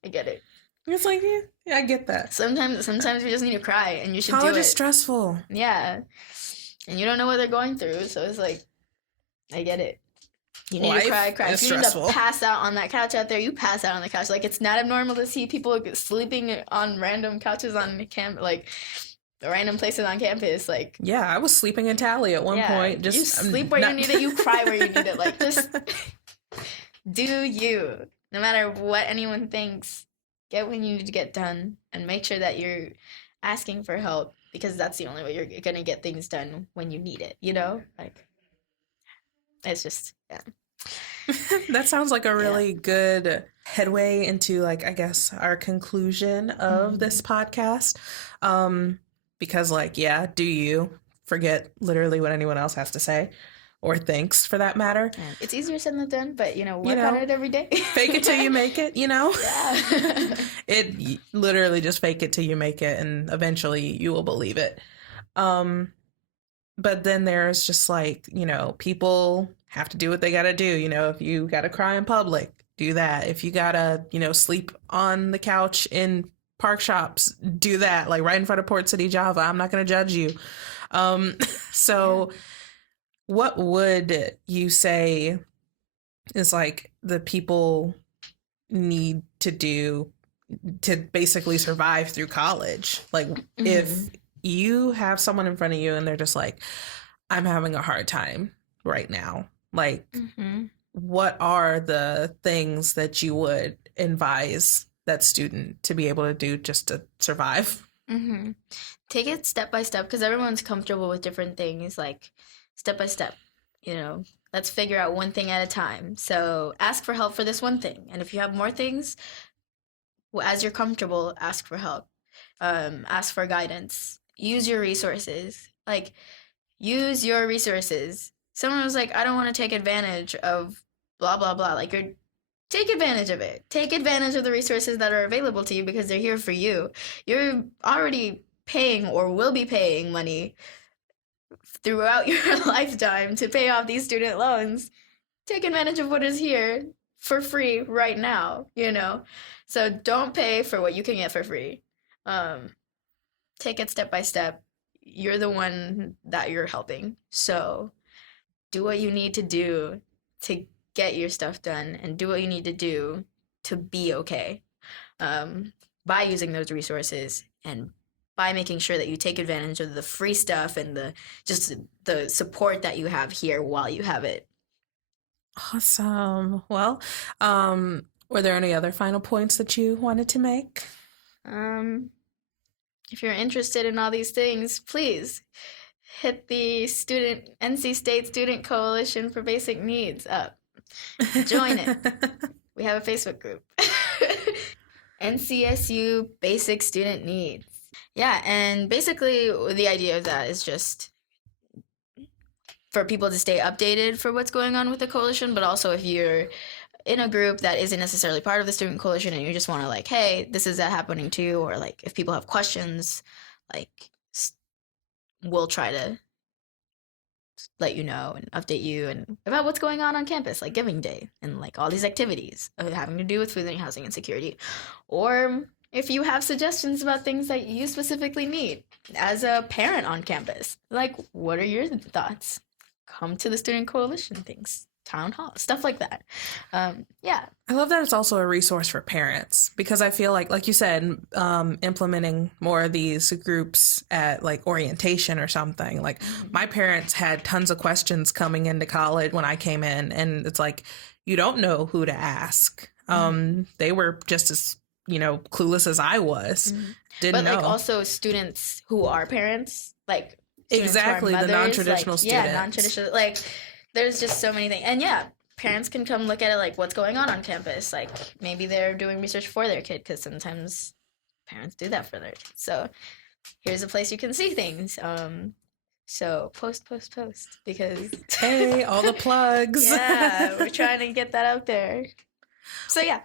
I get it. It's like, yeah, I get that. Sometimes you just need to cry, and you should College do it. is stressful. Yeah, and you don't know what they're going through, so it's like, I get it. You need to cry. If you need to pass out on that couch out there, you pass out on the couch. Like, it's not abnormal to see people sleeping on random couches on like random places on campus. Like, yeah, I was sleeping in Tally at one point. Just you sleep where you need it. You cry where you need it. Like, just do you. No matter what anyone thinks, get what you need to get done, and make sure that you're asking for help, because that's the only way you're gonna get things done when you need it. You know, like. It's just, yeah. That sounds like a really good headway into, like, I guess, our conclusion of this podcast. Because, like, yeah, do you forget literally what anyone else has to say or thinks, for that matter. It's easier said than done, but, work on it every day. Fake it till you make it, Yeah. It literally just fake it till you make it, and eventually you will believe it. But then there's just like, people have to do what they got to do. If you got to cry in public, do that. If you got to, sleep on the couch in park shops, do that. Like right in front of Port City Java. I'm not going to judge you. So what would you say is like the people need to do to basically survive through college? Like if you have someone in front of you and they're just like, I'm having a hard time right now. Like, what are the things that you would advise that student to be able to do just to survive? Take it step by step, because everyone's comfortable with different things, like step by step, let's figure out one thing at a time. So ask for help for this one thing. And if you have more things, as you're comfortable, ask for help. Ask for guidance. Use your resources. Like, use your resources. Someone was like, I don't want to take advantage of blah, blah, blah. Like, take advantage of it. Take advantage of the resources that are available to you, because they're here for you. You're already paying or will be paying money throughout your lifetime to pay off these student loans. Take advantage of what is here for free right now, So don't pay for what you can get for free. Take it step by step. You're the one that you're helping. So do what you need to do to get your stuff done, and do what you need to do to be okay, by using those resources, and by making sure that you take advantage of the free stuff and the support that you have here while you have it. Awesome. Well, were there any other final points that you wanted to make? If you're interested in all these things, please hit the NC State Student Coalition for Basic Needs up. Join it. We have a Facebook group. NCSU Basic Student Needs. Yeah, and basically the idea of that is just for people to stay updated for what's going on with the coalition, but also if you're in a group that isn't necessarily part of the student coalition and you just want to like, hey, this is happening too, or like if people have questions, like we'll try to let you know and update you and about what's going on campus, like Giving Day and like all these activities having to do with food and housing insecurity. Or if you have suggestions about things that you specifically need as a parent on campus, like what are your thoughts? Come to the student coalition things. Town hall, stuff like that. Yeah. I love that it's also a resource for parents, because I feel like you said, implementing more of these groups at like orientation or something. Like my parents had tons of questions coming into college when I came in, and it's like, you don't know who to ask. They were just as, clueless as I was. Didn't know. But like also students who are parents, like exactly mothers, the non-traditional students. Yeah, non-traditional, like there's just so many things. And yeah, parents can come look at it, like what's going on campus. Like maybe they're doing research for their kid, because sometimes parents do that for their kids. So here's a place you can see things. So post because Hey, all the plugs. yeah, we're trying to get that out there. So yeah.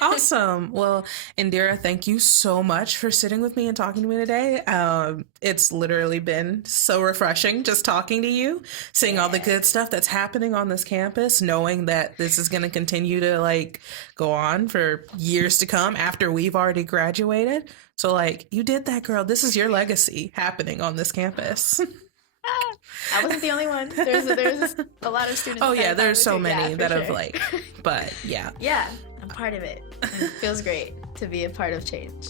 Awesome. Well, Indira, thank you so much for sitting with me and talking to me today. It's literally been so refreshing just talking to you, seeing all the good stuff that's happening on this campus, knowing that this is going to continue to like go on for years to come after we've already graduated. So like, you did that, girl. This is your legacy happening on this campus. I wasn't the only one. There's a lot of students. Oh yeah, there's so many that have sure. like, but yeah. Yeah, I'm part of it. And it feels great to be a part of change.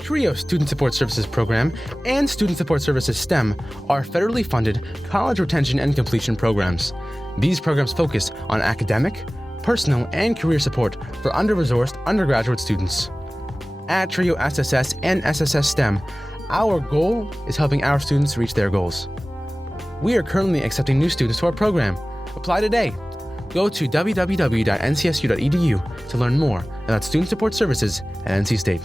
TRIO Student Support Services Program and Student Support Services STEM are federally funded college retention and completion programs. These programs focus on academic, personal, and career support for under-resourced undergraduate students. At TRIO SSS and SSS STEM, our goal is helping our students reach their goals. We are currently accepting new students to our program. Apply today. Go to www.ncsu.edu to learn more about student support services at NC State.